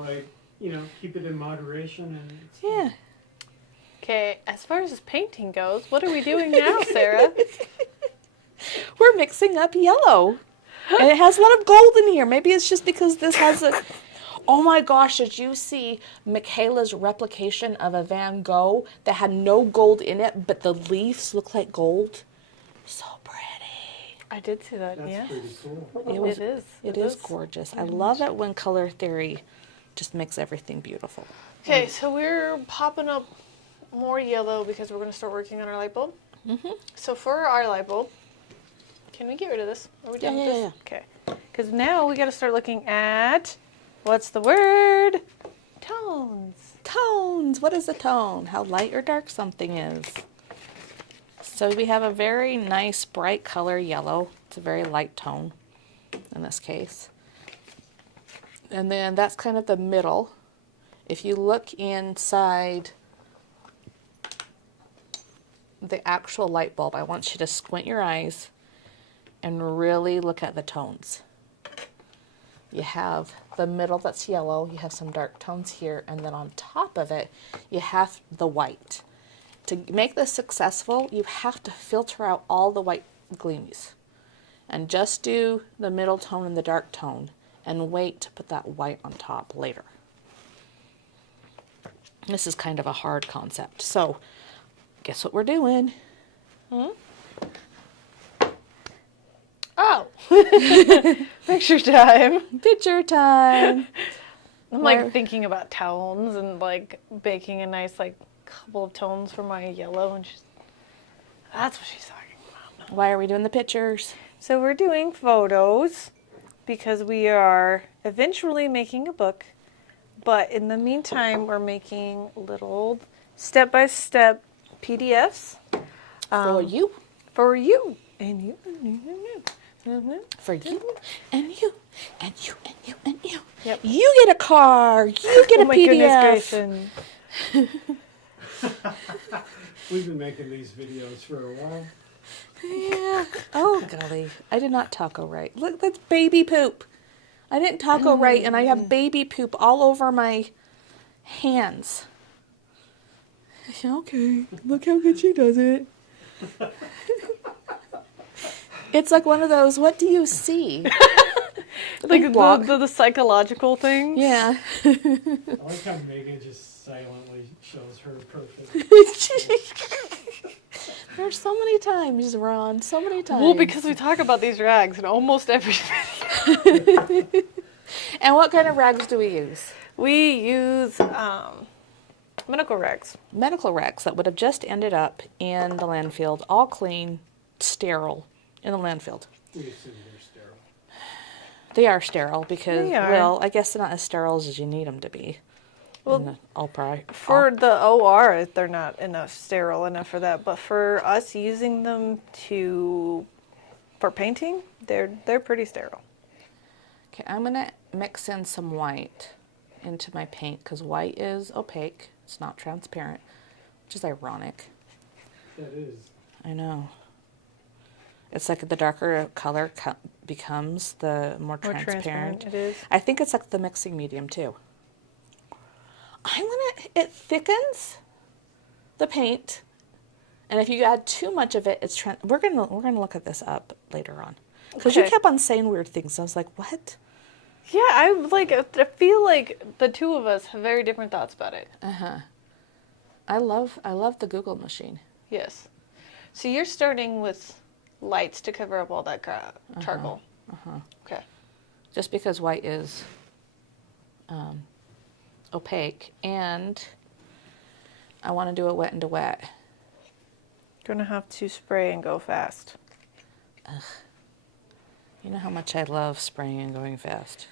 keep it in moderation and it's Yeah. Okay, as far as this painting goes, what are we doing now, Sarah? We're mixing up yellow. And it has a lot of gold in here. Maybe it's just because this has a... Oh my gosh, did you see Michaela's replication of a Van Gogh that had no gold in it, but the leaves look like gold? So pretty. I did see that, That's yeah. pretty cool. It is gorgeous. I love it when color theory just makes everything beautiful. Okay, so we're popping up more yellow because we're going to start working on our light bulb. So for our light bulb, can we get rid of this? Are we done with this? Yeah. Okay. Because now we got to start looking at, what's the word? Tones. Tones. What is a tone? How light or dark something is. So we have a very nice bright color yellow. It's a very light tone in this case. And then that's kind of the middle. If you look inside the actual light bulb, I want you to squint your eyes and really look at the tones. You have the middle that's yellow, you have some dark tones here, and then on top of it, you have the white. To make this successful, you have to filter out all the white gleamies and just do the middle tone and the dark tone and wait to put that white on top later. This is kind of a hard concept. So, guess what we're doing? Oh! Picture time. Picture time. I'm like thinking about tones and like baking a nice couple of tones for my yellow, and that's what she's talking about. Why are we doing the pictures? So we're doing photos because we are eventually making a book, but in the meantime we're making little step-by-step PDFs For you. for you and you. For you and you and you and you and you. Yep. You get a car. You get Oh a my PDF. goodness gracious. We've been making these videos for a while. Yeah. Oh, golly. I did not taco right. Look, that's baby poop. I didn't taco right, and I have baby poop all over my hands. Okay. Look how good she does it. It's like one of those, what do you see? Like block. the psychological things. Yeah. I like how Megan just silently shows her perfect. There's so many times, Ron. So many times. Well, because we talk about these rags in almost every video. And what kind of rags do we use? We use medical rags. Medical rags that would have just ended up in the landfill, all clean, sterile, in the landfill. We assume they're sterile. They are sterile because, They are. well, I guess they're not as sterile as you need them to be. Well, For for the OR, they're not sterile enough for that. But for us using them for painting, they're pretty sterile. Okay, I'm gonna mix in some white into my paint because white is opaque. It's not transparent, which is ironic. That is. I know. It's like the darker color becomes, the more transparent. It is. I think it's like the mixing medium too. It thickens the paint And if you add too much of it, we're gonna look at this up later on. Because you Okay. kept on saying weird things. I was like, what? Yeah, I feel like the two of us have very different thoughts about it. I love the Google machine. Yes. So you're starting with lights to cover up all that charcoal. Okay. Just because white is opaque, and I want to do it wet into wet. Gonna have to spray and go fast. You know how much I love spraying and going fast.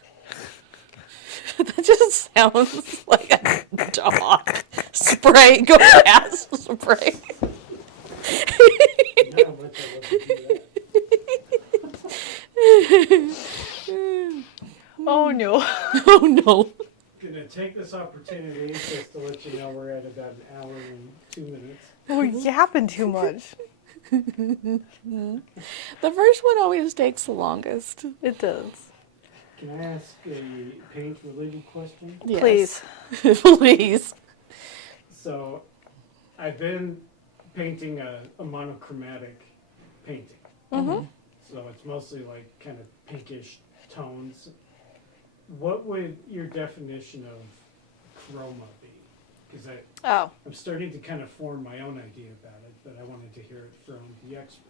That just sounds like a dog. Spray, go fast, spray. Now I'll let you do that. Oh no. Oh no. Gonna take this opportunity just to let you know we're at about an hour and 2 minutes. We're yapping too much. The first one always takes the longest. It does. Can I ask a paint-related question? Please. Please. So, I've been painting a monochromatic painting. Mm-hmm. So it's mostly like kind of pinkish tones. What would your definition of chroma be? Because Oh, I'm starting to kind of form my own idea about it, but I wanted to hear it from the experts.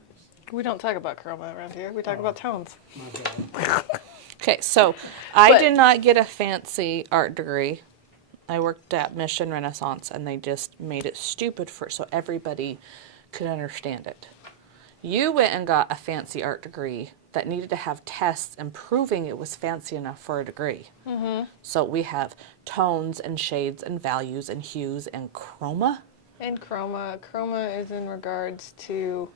we don't talk about chroma around here. We talk Oh. about tones. My bad. Okay, so I But- did not get a fancy art degree. I worked at Mission Renaissance, and they just made it stupid so everybody could understand it. You went and got a fancy art degree that needed to have tests and proving it was fancy enough for a degree. So we have tones and shades and values and hues and chroma. And chroma is in regards to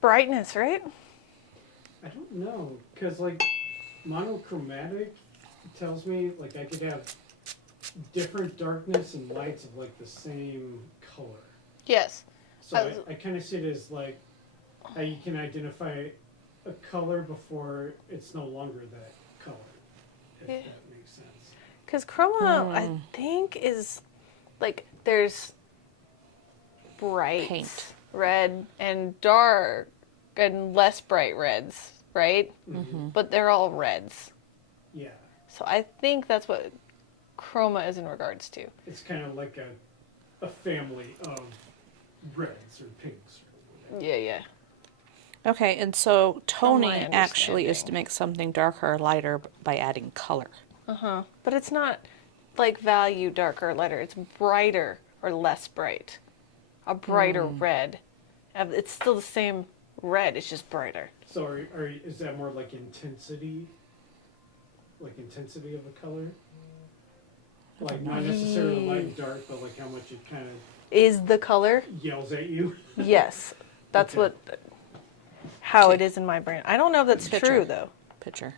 brightness, right? I don't know, because like monochromatic tells me like I could have different darkness and lights of like the same color. Yes. So I kind of see it as like how you can identify a color before it's no longer that color, if Yeah. that makes sense. Because chroma, I think, is like there's bright Paint. red and dark and less bright reds, right? But they're all reds. Yeah, So I think that's what chroma is in regards to. it's kind of like a family of reds or pinks. Or whatever. Yeah. Okay, and so my toning actually is to understanding. make something darker or lighter by adding color. But it's not like value darker or lighter. It's brighter or less bright. A brighter red. It's still the same red. It's just brighter. So is that more like intensity? Like intensity of a color? Like not necessarily light and dark, but like how much it kind of Is the color? yells at you? Yes. That's Okay. how it is in my brain. I don't know if that's Picture. true though. Picture.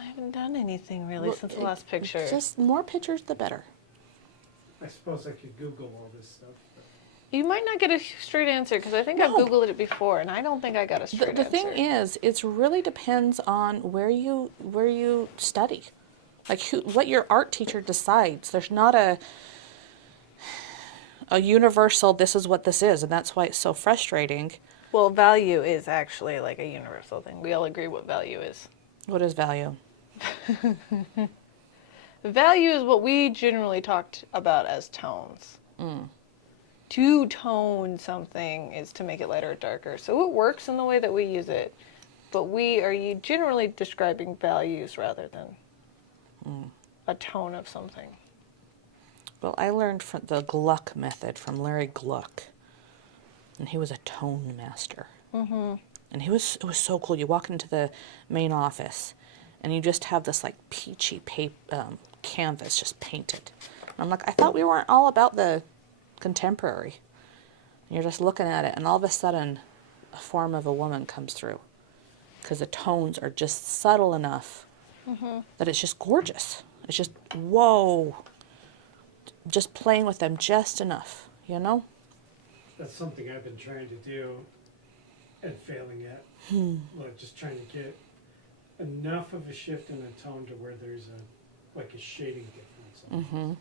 I haven't done anything really Well, since the last picture. Just more pictures, the better. I suppose I could Google all this stuff. But You might not get a straight answer because I think No. I've Googled it before and I don't think I got a straight The answer. thing is, it really depends on where you study, like what your art teacher decides. There's not a universal. This is what this is, and that's why it's so frustrating. Well, value is actually like a universal thing. We all agree what value is. What is value? Value is what we generally talked about as tones. To tone something is to make it lighter or darker. So it works in the way that we use it, but we are generally describing values rather than a tone of something. Well, I learned from the Gluck method from Larry Gluck, and he was a tone master. And it was so cool. You walk into the main office, and you just have this like peachy canvas just painted. And I'm like, I thought we weren't all about the contemporary. And you're just looking at it, and all of a sudden, a form of a woman comes through, because the tones are just subtle enough that it's just gorgeous. It's just whoa. Just playing with them just enough, you know? that's something I've been trying to do and failing at. Like just trying to get enough of a shift in a tone to where there's a shading difference.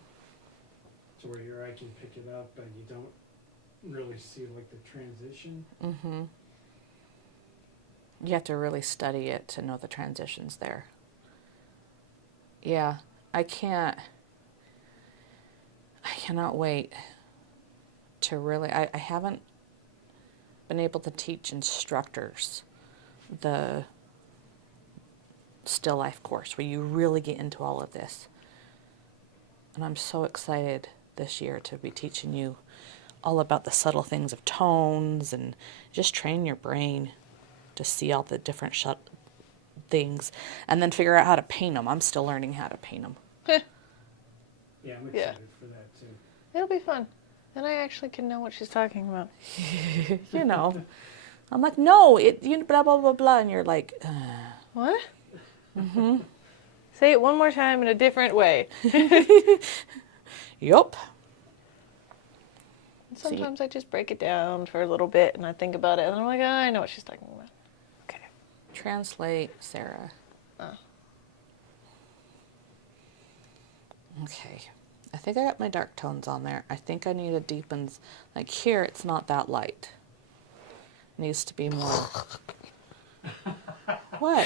So where your eye can pick it up, but you don't really see like the transition. Mm-hmm. You have to really study it to know the transitions there. Yeah, I cannot wait to really, I haven't been able to teach instructors the still life course where you really get into all of this. And I'm so excited this year to be teaching you all about the subtle things of tones and just train your brain to see all the different things and then figure out how to paint them. I'm still learning how to paint them. Yeah, I'm Yeah. excited for that too. It'll be fun. And I actually can know what she's talking about. You know, I'm like, no, blah, blah, blah, blah. And you're like, What? Mm-hmm. Say it one more time in a different way. yup. Sometimes I just break it down for a little bit and I think about it and I'm like, I know what she's talking about. Okay. Translate, Sarah. Oh. Okay. I think I got my dark tones on there. I think I need to deepen. Like here, it's not that light. It needs to be more. What?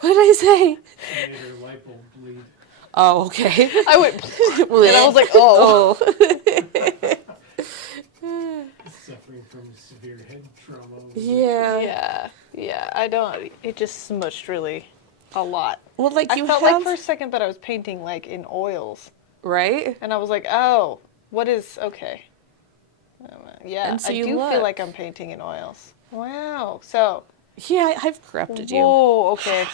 What did I say? She made her light bulb bleed. Oh, okay. I went, and I was like, oh. Suffering from severe head trauma. Yeah. Yeah, I don't, it just smushed really a lot. Well, like I you felt have, like for a second that I was painting like in oils. right? And I was like, oh, what is, okay. Yeah, And so I you do look. feel like I'm painting in oils. Wow. So, Yeah, I've corrupted you. whoa, okay.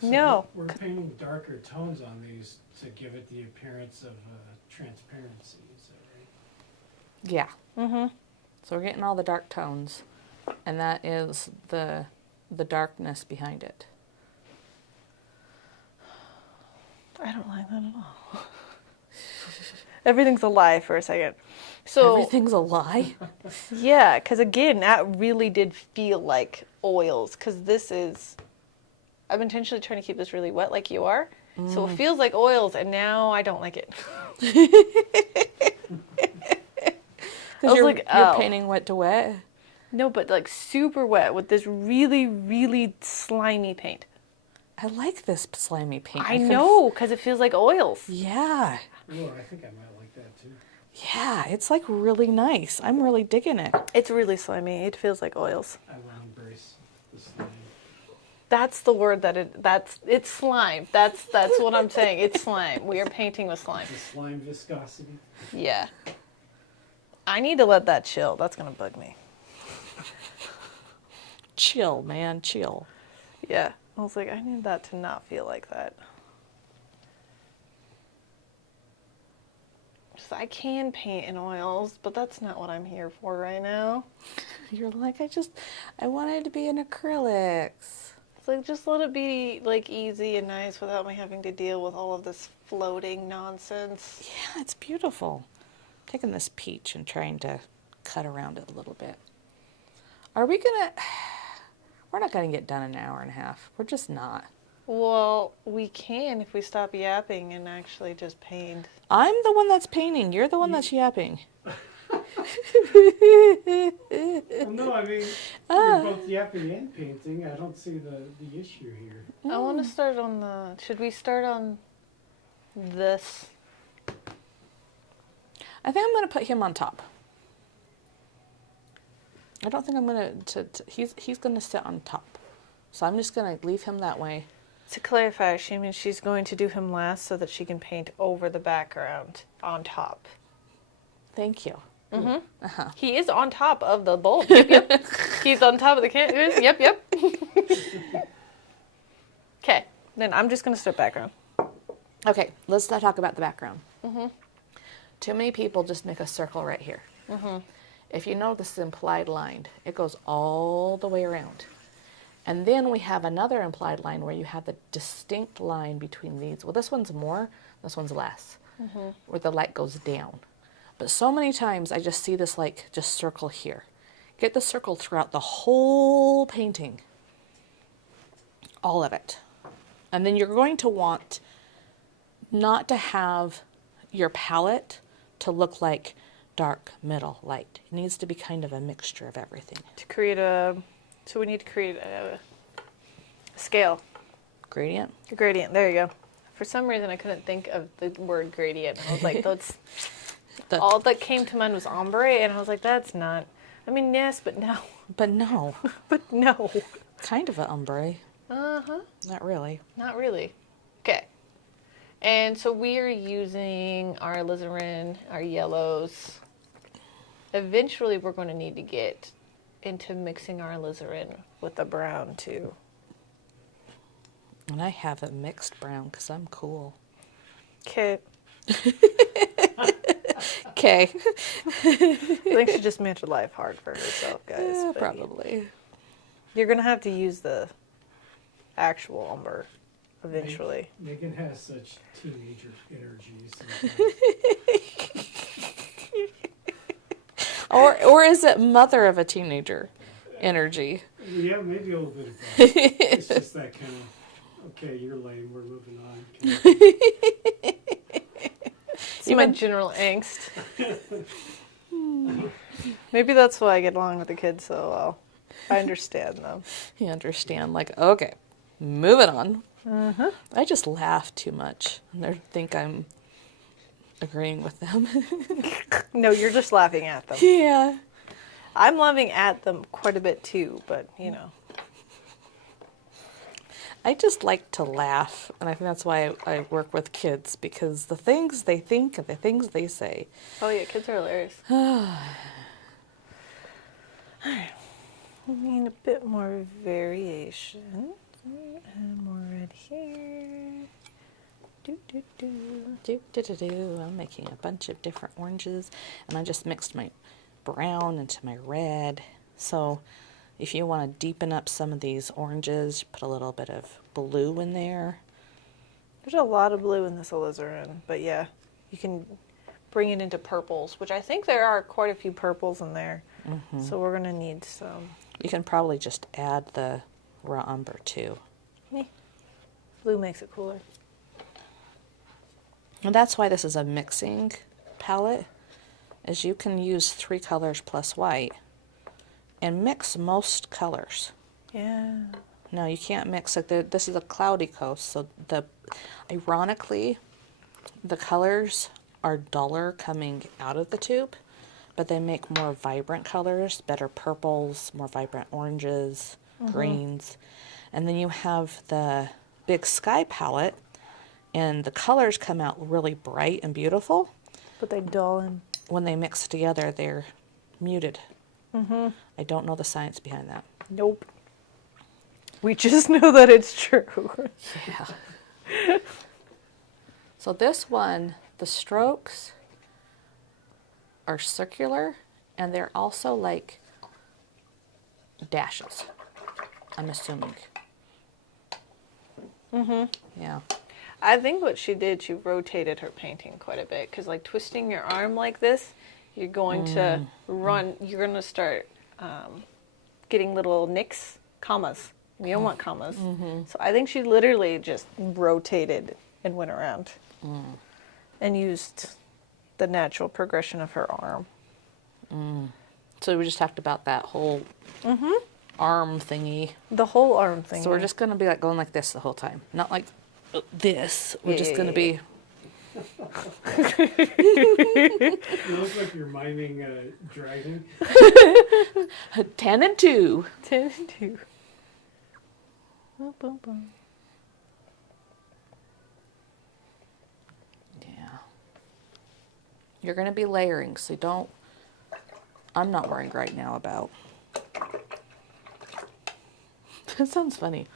So No. We're painting darker tones on these to give it the appearance of transparency. Is that right? Yeah. Mm-hmm. So we're getting all the dark tones, and that is the darkness behind it. I don't like that at all. Everything's a lie for a second. So Everything's a lie. yeah, because again, that really did feel like oils. Because this is, I'm intentionally trying to keep this really wet, like you are. So it feels like oils, and now I don't like it. Because you're, like, you're oh. painting wet to wet. No, but like super wet with this really, really slimy paint. I like this slimy paint. I know, because it feels like oils. Yeah. Oh, I think I might like that too. Yeah, it's like really nice. I'm really digging it. It's really slimy. It feels like oils. I will embrace the slime. That's the word it's slime. That's what I'm saying. It's slime. We are painting with slime. The slime viscosity. Yeah. I need to let that chill. That's going to bug me. Chill, man, chill. Yeah. I was like, I need that to not feel like that. Just, I can paint in oils, but that's not what I'm here for right now. You're like, I wanted to be in acrylics. It's like, just let it be like easy and nice without me having to deal with all of this floating nonsense. Yeah, it's beautiful. Taking this peach and trying to cut around it a little bit. We're not going to get done in an hour and a half. We're just not. Well, we can if we stop yapping and actually just paint. I'm the one that's painting. You're the one that's yapping. Well, no, I mean, you're both yapping and painting. I don't see the issue here. I want to start on should we start on this? I think I'm going to put him on top. I don't think I'm going to he's going to sit on top. So I'm just going to leave him that way. To clarify, she means she's going to do him last so that she can paint over the background on top. Thank you. Mm-hmm. Uh-huh. He is on top of the bulb. Yep, yep. He's on top of the canvas. Yep, yep. Okay, then I'm just going to start background. Okay, let's not talk about the background. Mm-hmm. Too many people just make a circle right here. Mm-hmm. If you know this is implied line, it goes all the way around. And then we have another implied line where you have the distinct line between these. Well, this one's more, this one's less, where the light goes down. But so many times I just see this like just circle here. Get the circle throughout the whole painting. All of it. And then you're going to want not to have your palette to look like dark, middle, light. It needs to be kind of a mixture of everything. To create so we need to create a scale. Gradient? A gradient, there you go. For some reason I couldn't think of the word gradient. I was like, that's, all that came to mind was ombre, and I was like, that's not, I mean, yes, but no. But no. But no. Kind of an ombre. Uh-huh. Not really. Not really. Okay. And so we are using our alizarin, our yellows. Eventually we're going to need to get into mixing our alizarin with the brown too. And I have a mixed brown because I'm cool. Okay. Okay. I think she just made her life hard for herself, guys. Yeah, but probably. You're going to have to use the actual umber eventually. Megan has such teenager energy sometimes. Or is it mother of a teenager energy? Yeah, maybe a little bit of both. It's just that kind of, okay, you're lame, we're moving on. It's my general angst. Maybe that's why I get along with the kids so well. I understand them. You understand, like, okay, moving on. Uh-huh. I just laugh too much. And they think I'm agreeing with them. No, you're just laughing at them. Yeah. I'm laughing at them quite a bit too, but you know. I just like to laugh, and I think that's why I work with kids, because the things they think and the things they say. Oh yeah, kids are hilarious. We need a bit more variation. And more red here. I'm making a bunch of different oranges, and I just mixed my brown into my red. So if you want to deepen up some of these oranges, put a little bit of blue in there. There's a lot of blue in this alizarin, but yeah, you can bring it into purples, which I think there are quite a few purples in there. Mm-hmm. So we're going to need some. You can probably just add the raw umber too. Blue makes it cooler. And that's why this is a mixing palette, is you can use 3 colors plus white and mix most colors. Yeah. No, you can't mix it. This is a cloudy coast, so ironically, the colors are duller coming out of the tube, but they make more vibrant colors, better purples, more vibrant oranges, greens. And then you have the Big Sky palette, and the colors come out really bright and beautiful. But they dull in. When they mix together, they're muted. I don't know the science behind that. Nope. We just know that it's true. Yeah. So this one, the strokes are circular, and they're also like dashes, I'm assuming. Yeah. I think what she did, she rotated her painting quite a bit, because like twisting your arm like this, you're going to you're going to start getting little nicks, commas. You don't want commas. So I think she literally just rotated and went around and used the natural progression of her arm. So we just talked about that whole arm thingy. The whole arm thing. So we're just going to be like going like this the whole time. Not like this. We're just going to be... It looks like you're miming driving. 10 and 2. 10 and 2. Boom, boom, boom. Yeah. You're going to be layering, so don't... I'm not worrying right now about... That sounds funny.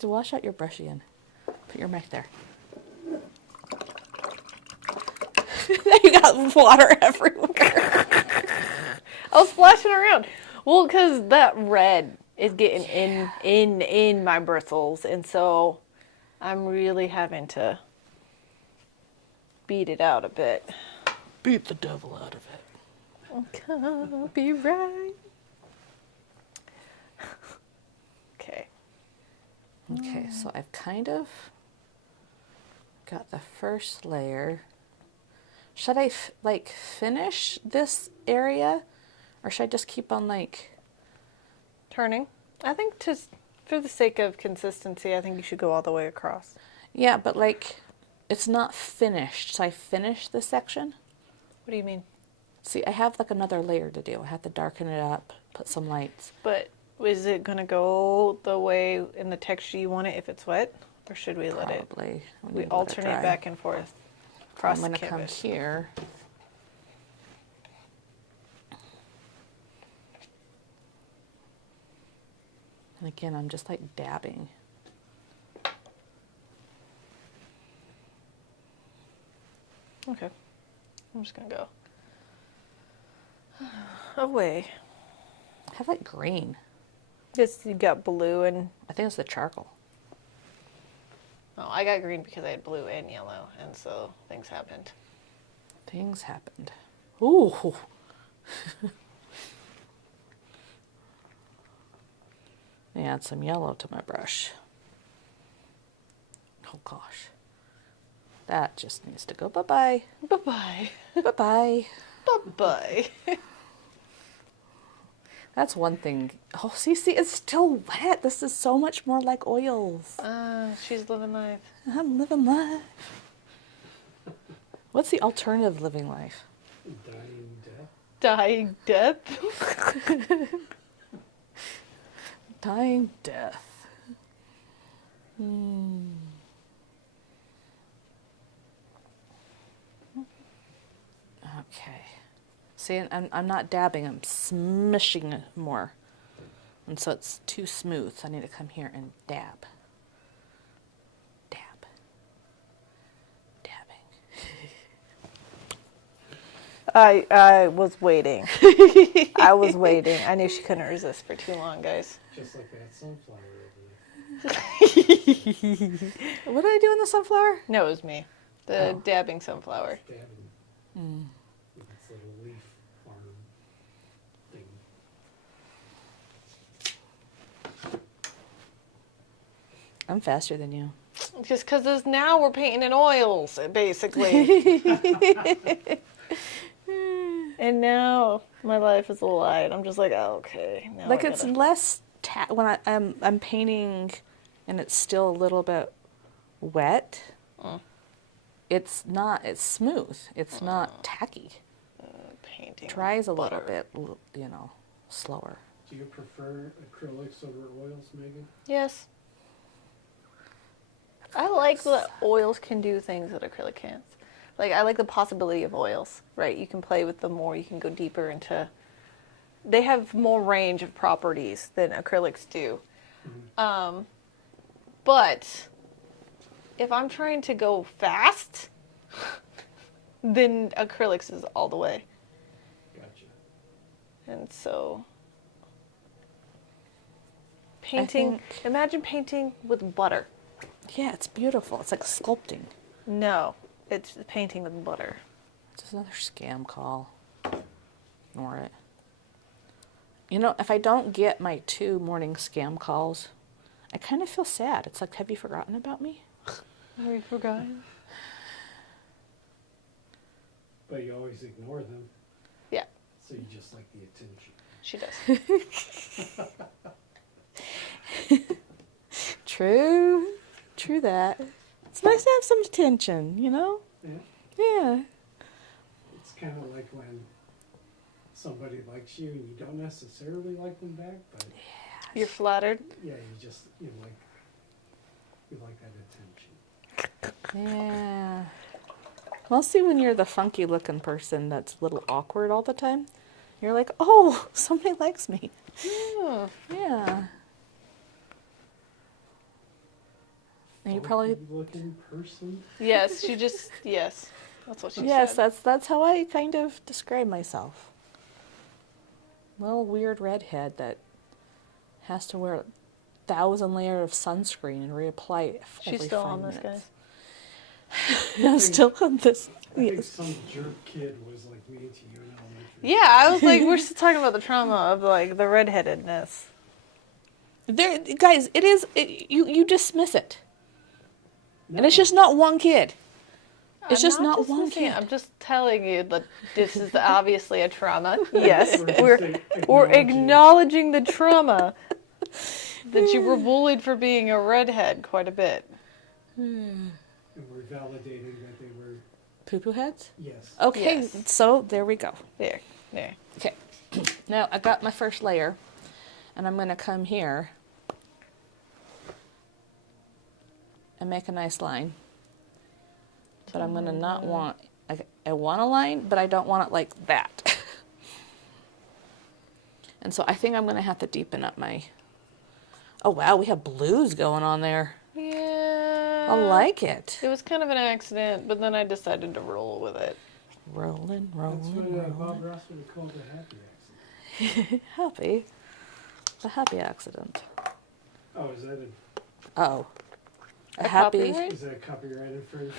To wash out your brush again. Put your mic there. You got water everywhere. I was splashing around. Well, because that red is getting in my bristles, and so I'm really having to beat it out a bit. Beat the devil out of it. Can't be right. Okay. Okay, so I've kind of got the first layer. Should I like finish this area, or should I just keep on like Turning. I think for the sake of consistency, I think you should go all the way across. Yeah, but like it's not finished. So I finish this section. What do you mean? See, I have like another layer to do. I have to darken it up, put some lights. But is it going to go the way in the texture you want it if it's wet? Or should we let it? Probably. We alternate back and forth across I'm the going to come canvas. here. And again, I'm just like dabbing. Okay. I'm just going to go away. I have like green. Yes, you got blue and... I think it's the charcoal. Oh, I got green because I had blue and yellow, and so things happened. Things happened. Ooh. Add some yellow to my brush. Oh gosh. That just needs to go bye-bye. Bye-bye. Bye-bye. Bye-bye. That's one thing. Oh, see, it's still wet. This is so much more like oils. She's living life. I'm living life. What's the alternative living life? Dying death. Dying death? Dying death. Okay. See, I'm not dabbing, I'm smishing more. And so it's too smooth. So I need to come here and dab. Dab. Dabbing. I was waiting. I was waiting. I knew she couldn't resist for too long, guys. Just like that sunflower over there. What did I do in the sunflower? No, it was me. The dabbing sunflower. Dabbing. With its little leaf farm thing. I'm faster than you. Just because now we're painting in oils, basically. And now my life is a lie. And I'm just like, oh, okay. Now Like I it's gotta- less when I'm painting, and it's still a little bit wet. It's not. It's smooth. It's not tacky. painting. Dries a little butter. bit, slower. Do you prefer acrylics over oils, Megan? Yes. I like that oils can do things that acrylic can't. Like, I like the possibility of oils, right? You can play with them more, you can go deeper into... They have more range of properties than acrylics do. But if I'm trying to go fast, then acrylics is all the way. Gotcha. And so... Painting, imagine painting with butter. Yeah, it's beautiful. It's like sculpting. No, it's painting with butter. It's another scam call. Ignore it. If I don't get my 2 morning scam calls, I kind of feel sad. It's like, have you forgotten about me? Have you forgotten? But you always ignore them, Yeah, so you just like the attention. she does. True that. It's nice to have some attention, Yeah. Yeah. It's kind of like when somebody likes you and you don't necessarily like them back, but You're flattered. yeah, you like that attention. Yeah. Well, see, when you're the funky looking person that's a little awkward all the time, you're like, oh, somebody likes me. Oh, Yeah. And you probably... looking person. yes, yes. That's what she Yes, said. that's how I kind of describe myself. Little weird redhead that has to wear 1,000 layers of sunscreen and reapply it She's every still 5 on this, minutes. guys. I'm still on this. I think Yes. some jerk kid was like mean to you in elementary. Yeah, I was like, we're still talking about the trauma of like the redheadedness. There, guys, you dismiss it. No, And it's just not one kid. It's just not one dismissing it. kid. I'm just telling you that this is obviously a trauma. Yes, We're we're acknowledging. acknowledging the trauma that you were bullied for being a redhead quite a bit. And we're validating that they were, Poo-poo heads? yes. Okay, Yes. so there we go. There. Okay. Now I got my first layer, and I'm going to come here and make a nice line. But I'm going to not want, I want a line, but I don't want it like that. And so I think I'm going to have to deepen up my, oh wow, we have blues going on there. Yeah. I like it. It was kind of an accident, but then I decided to roll with it. Rolling, That's rolling, what Bob rolling. Ross would have called a happy accident. Happy. A happy accident. Oh, is that Oh. A A happy. copyright? is that copyright infringement?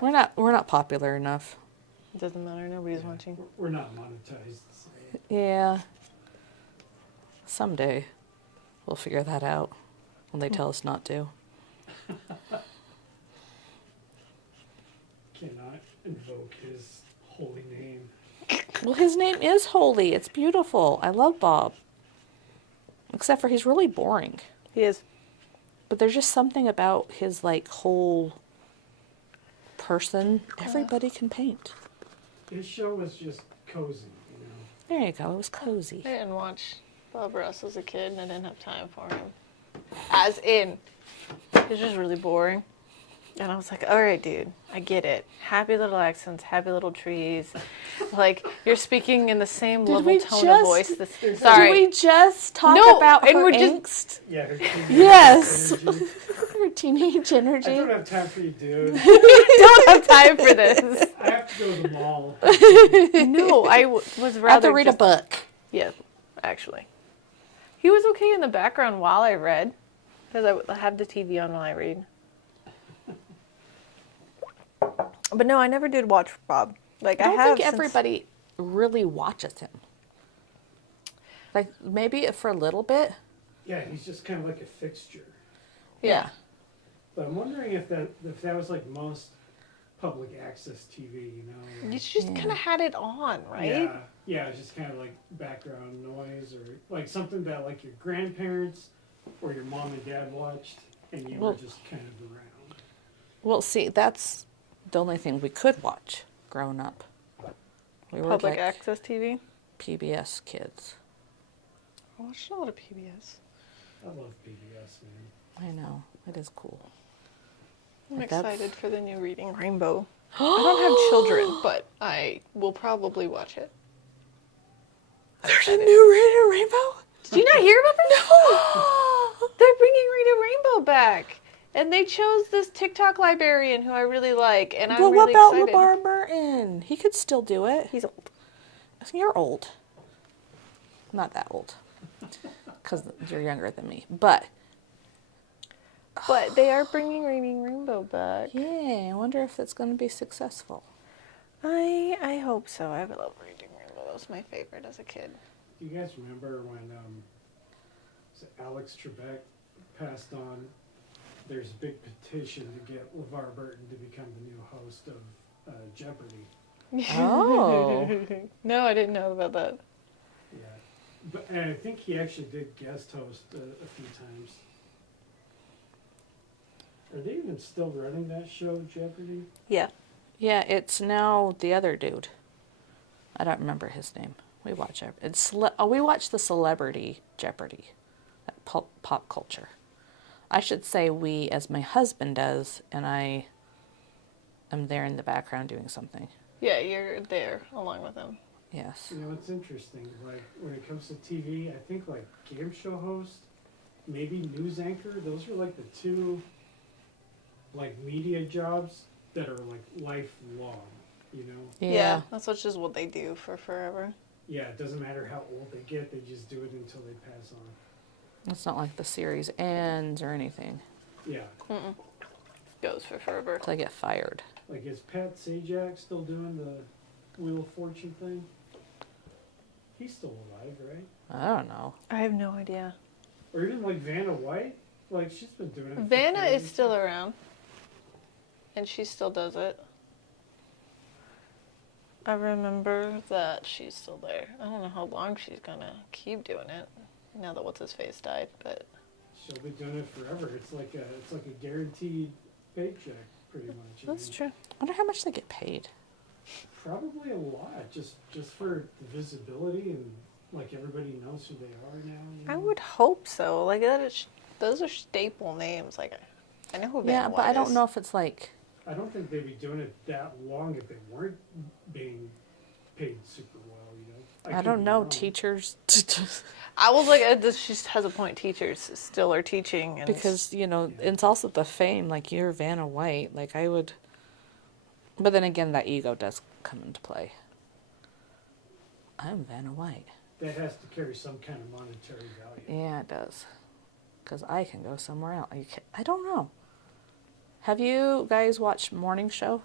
I don't know. We're not popular enough. It doesn't matter. Nobody's Yeah, watching. We're not monetized. So. Yeah. Someday we'll figure that out when they tell us not to. Cannot invoke his holy name. Well, his name is holy. It's beautiful. I love Bob. Except for he's really boring. He is. But there's just something about his like whole person. Everybody can paint. His show was just cozy, you know. There you go. It was cozy. I didn't watch Bob Ross as a kid, and I didn't have time for him. As in, it was just really boring. And I was like, all right, dude, I get it. Happy little accents, happy little trees. Like, you're speaking in the same Did level we tone just- of voice. Did Sorry. we just talk No, about and her we're just- angst? Yeah, her teenage Yes. energy. Her teenage energy. I don't have time for you, dude. don't have time for this. I have to go to the mall. No, I was I have rather to read just, a book. Yeah, actually. He was okay in the background while I read, because I have the TV on while I read. But no, I never did watch Bob. Like I don't have think since- everybody really watches him. Like maybe for a little bit. Yeah, he's just kind of like a fixture. Yeah. But I'm wondering if that was like most public access TV, you know? You just Yeah. kind of had it on, right? Yeah, yeah, it's just kind of like background noise or like something that like your grandparents or your mom and dad watched and you Well- were just kind of around. Well, see, that's the only thing we could watch growing up. We were Public like access TV. PBS kids. I watched a lot of PBS. I love PBS, man. I know. It is cool. I'm Like that- excited for the new Reading Rainbow. I don't have children, but I will probably watch it. There's a new Reading Rainbow? Did you not hear about this? No! They're bringing Reading Rainbow back. And they chose this TikTok librarian who I really like, and I'm But really what about excited. LeVar Burton? He could still do it. He's old. You're old. Not that old. Because you're younger than me. But, But they are bringing Reading Rainbow back. yeah, I wonder if it's going to be successful. I hope so. I love Reading Rainbow. That was my favorite as a kid. Do you guys remember when was it Alex Trebek passed on? There's a big petition to get LeVar Burton to become the new host of Jeopardy. Oh. No, I didn't know about that. Yeah, but and I think he actually did guest host a few times. Are they even still running that show, Jeopardy? Yeah. Yeah, it's now the other dude. I don't remember his name. We watch we watch the Celebrity Jeopardy, that pop culture. I should say we, as my husband does, and I am there in the background doing something. Yeah, you're there along with them. Yes. You know, it's interesting. Like when it comes to TV, I think like game show host, maybe news anchor. Those are like the two like media jobs that are like lifelong. You know? Yeah. That's just what they do for forever. Yeah, it doesn't matter how old they get; they just do it until they pass on. It's not like the series ends or anything. Yeah, Goes for forever. Until I get fired. like is Pat Sajak still doing the Wheel of Fortune thing? He's still alive, right? I don't know. I have no idea. Or even like Vanna White, like she's been doing it. for Vanna is years. still around. And she still does it. I remember that she's still there. I don't know how long she's gonna keep doing it. Now that what's-his-face died, but... She'll be doing it forever. It's like a guaranteed paycheck, pretty much. That's true. I wonder how much they get paid. Probably a lot, just for the visibility and like everybody knows who they are now. You know? I would hope so. Like, those are staple names. Like, I know who Vanna Yeah, but White I don't is. know if it's like... I don't think they'd be doing it that long if they weren't being paid super well, you know? I could don't be know, wrong. teachers... I was like, this she has a point. Teachers still are teaching. And Because, you know, it's also the fame, like, you're Vanna White. Like, I would... But then again, that ego does come into play. I'm Vanna White. That has to carry some kind of monetary value. Yeah, it does. Because I can go somewhere else. I don't know. Have you guys watched Morning Show?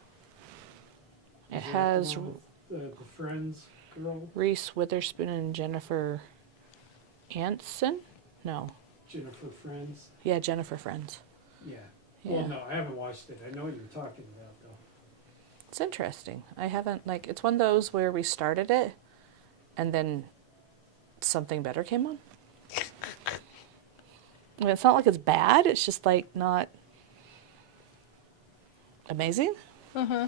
It Is that has the one with the Friends girl, Reese Witherspoon and Jennifer Aniston? No. Jennifer Friends. Yeah, Jennifer Friends. Yeah. Yeah. Well, no, I haven't watched it. I know what you're talking about, though. It's interesting. I haven't, like, it's one of those where we started it and then something better came on. I mean, it's not like it's bad, it's just, like, not amazing. Yeah.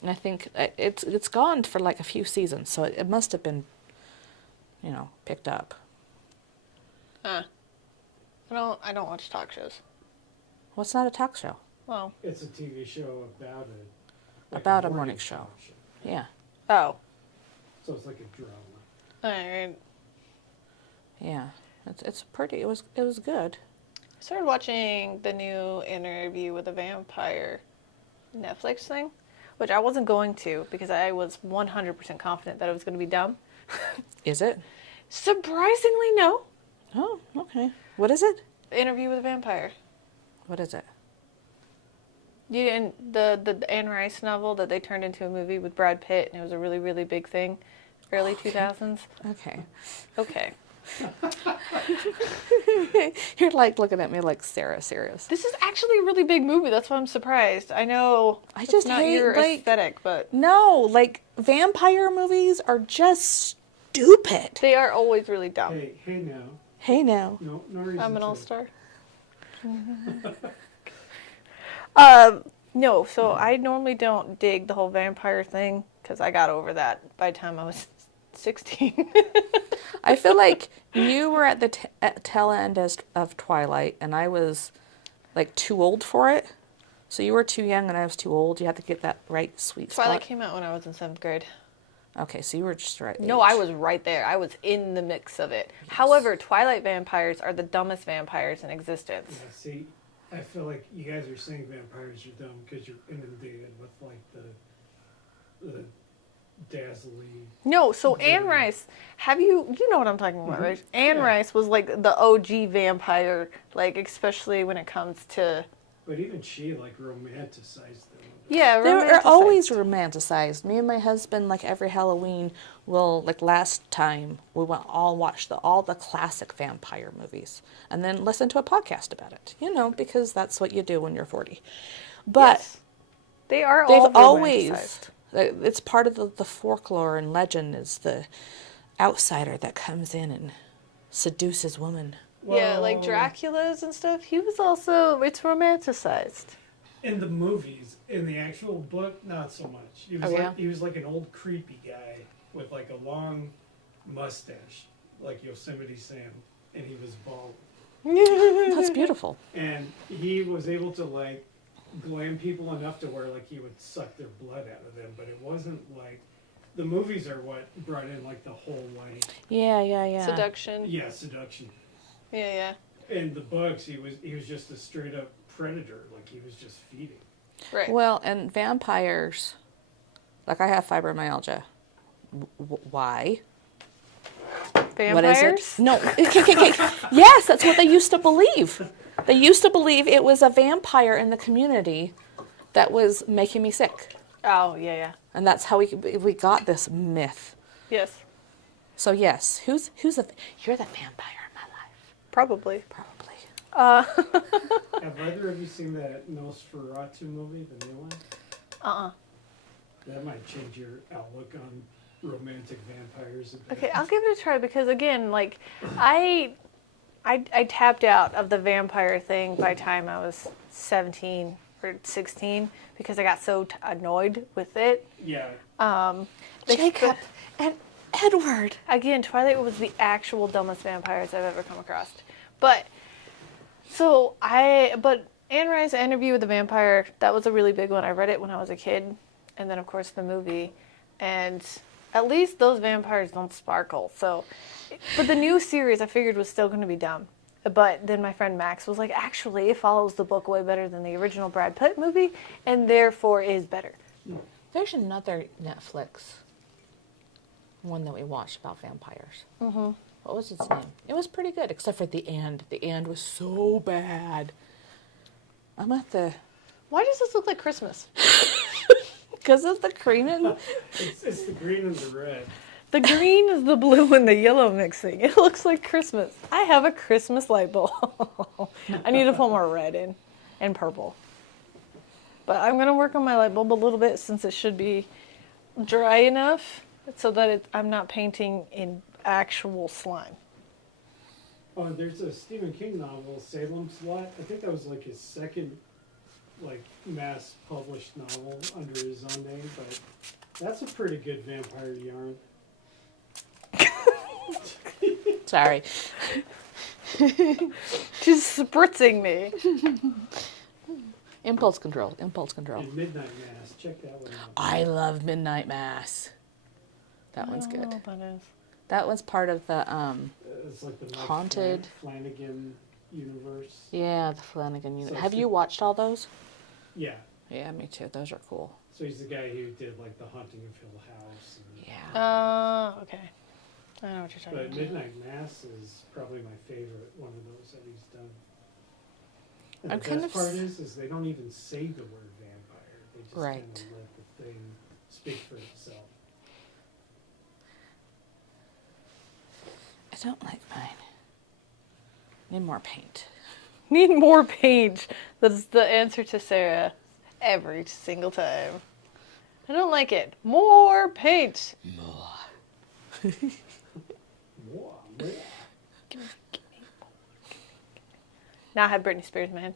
And I think it's gone for, like, a few seasons, so it must have been, you know, picked up. I don't watch talk shows. Well, it's not a talk show. Well, It's a TV show About a morning show. Yeah. oh, So it's like a drama. alright. Yeah. It's pretty, it was good. I started watching the new Interview with a Vampire Netflix thing, which I wasn't going to because I was 100% confident that it was going to be dumb. Is it? Surprisingly, no. Oh, okay. What is it? Interview with a Vampire. What is it? You didn't the Anne Rice novel that they turned into a movie with Brad Pitt, and it was a really, really big thing, early 2000s. Okay. Okay. You're like looking at me like, Sarah, serious. This is actually a really big movie. That's why I'm surprised. I know I it's just not hate, your like- aesthetic, but No, like, vampire movies are just stupid. they are always really dumb. Hey now. Hey now. No reason I'm an to. all-star. No, so I normally don't dig the whole vampire thing because I got over that by the time I was 16. I feel like you were at the tail end of Twilight, and I was, like, too old for it. So you were too young, and I was too old. You had to get that right sweet spot. Twilight came out when I was in 7th grade. Okay, so you were just right. No, I was right there. I was in the mix of it. Yes. However, Twilight vampires are the dumbest vampires in existence. Yeah, see, I feel like you guys are saying vampires are dumb because you're inundated with like the dazzling. No, so Anne Yeah. Rice, you know what I'm talking about, right? Anne Yeah. Rice was like the OG vampire, like especially when it comes to But even she like romanticized them. yeah, They were romanticized. always romanticized. Me and my husband, like every Halloween, will, like last time, we went all watch all the classic vampire movies and then listen to a podcast about it. You know, because that's what you do when you're 40. But Yes. They are they've all always, romanticized. it's part of the folklore and legend is the outsider that comes in and seduces women. Yeah, like Well, Dracula's and stuff. He was also it's romanticized. In the movies, in the actual book, not so much. He was Oh, like yeah? he was like an old creepy guy with like a long mustache, like Yosemite Sam, and he was bald. That's beautiful. And he was able to like glam people enough to where like he would suck their blood out of them, but it wasn't like the movies are what brought in like the whole like Yeah. Seduction. seduction. Yeah. In the books, he was just a straight up predator, like he was just feeding. Right. Well, and vampires, like I have fibromyalgia. Why? Vampires? What is it? No. Yes, that's what they used to believe. They used to believe it was a vampire in the community that was making me sick. Oh, yeah. And that's how we got this myth. Yes. So yes, you're the vampire in my life. Probably. Probably. Have either of you seen that Nosferatu movie, the new one? That might change your outlook on romantic vampires a bit. Okay, I'll give it a try because again, like I tapped out of the vampire thing by the time I was 17 or 16 because I got so annoyed with it. Yeah. Jacob and Edward. Again, Twilight was the actual dumbest vampires I've ever come across. But Anne Rice's Interview with the Vampire, that was a really big one. I read it when I was a kid, and then of course the movie, and at least those vampires don't sparkle. So, but the new series I figured was still going to be dumb. But then my friend Max was like, actually, it follows the book way better than the original Brad Pitt movie, and therefore is better. There's another Netflix one that we watched about vampires. Mm-hmm. What was its name? It was pretty good, except for the end. The end was so bad. I'm at the... Why does this look like Christmas? Because of the green and... It's the green and the red. The green is the blue and the yellow mixing. It looks like Christmas. I have a Christmas light bulb. I need to put more red in and purple. But I'm going to work on my light bulb a little bit since it should be dry enough so that I'm not painting in actual slime. Oh, and there's a Stephen King novel, Salem's Lot. I think that was like his second, like, mass published novel under his own name, but that's a pretty good vampire yarn. Sorry. She's spritzing me. Impulse control. Impulse control. And Midnight Mass, check that one out. I love Midnight Mass. That one's I don't good. know what that is. That was part of the It's like the Mike Haunted. Flanagan universe. yeah, the Flanagan unit. So Have it's you watched all those? Yeah. Yeah, me too. Those are cool. So he's the guy who did like the Haunting of Hill House. And, Yeah. Okay. I know what you're talking but about. Midnight Mass is probably my favorite one of those that he's done. And I'm the kind best of part is they don't even say the word vampire. They just Right. kind of let the thing speak for itself. I don't like mine. Need more paint. Need more paint. That's the answer to Sarah every single time. I don't like it. More paint. More. Wow, yeah. Give me more. Now I have Britney Spears, man.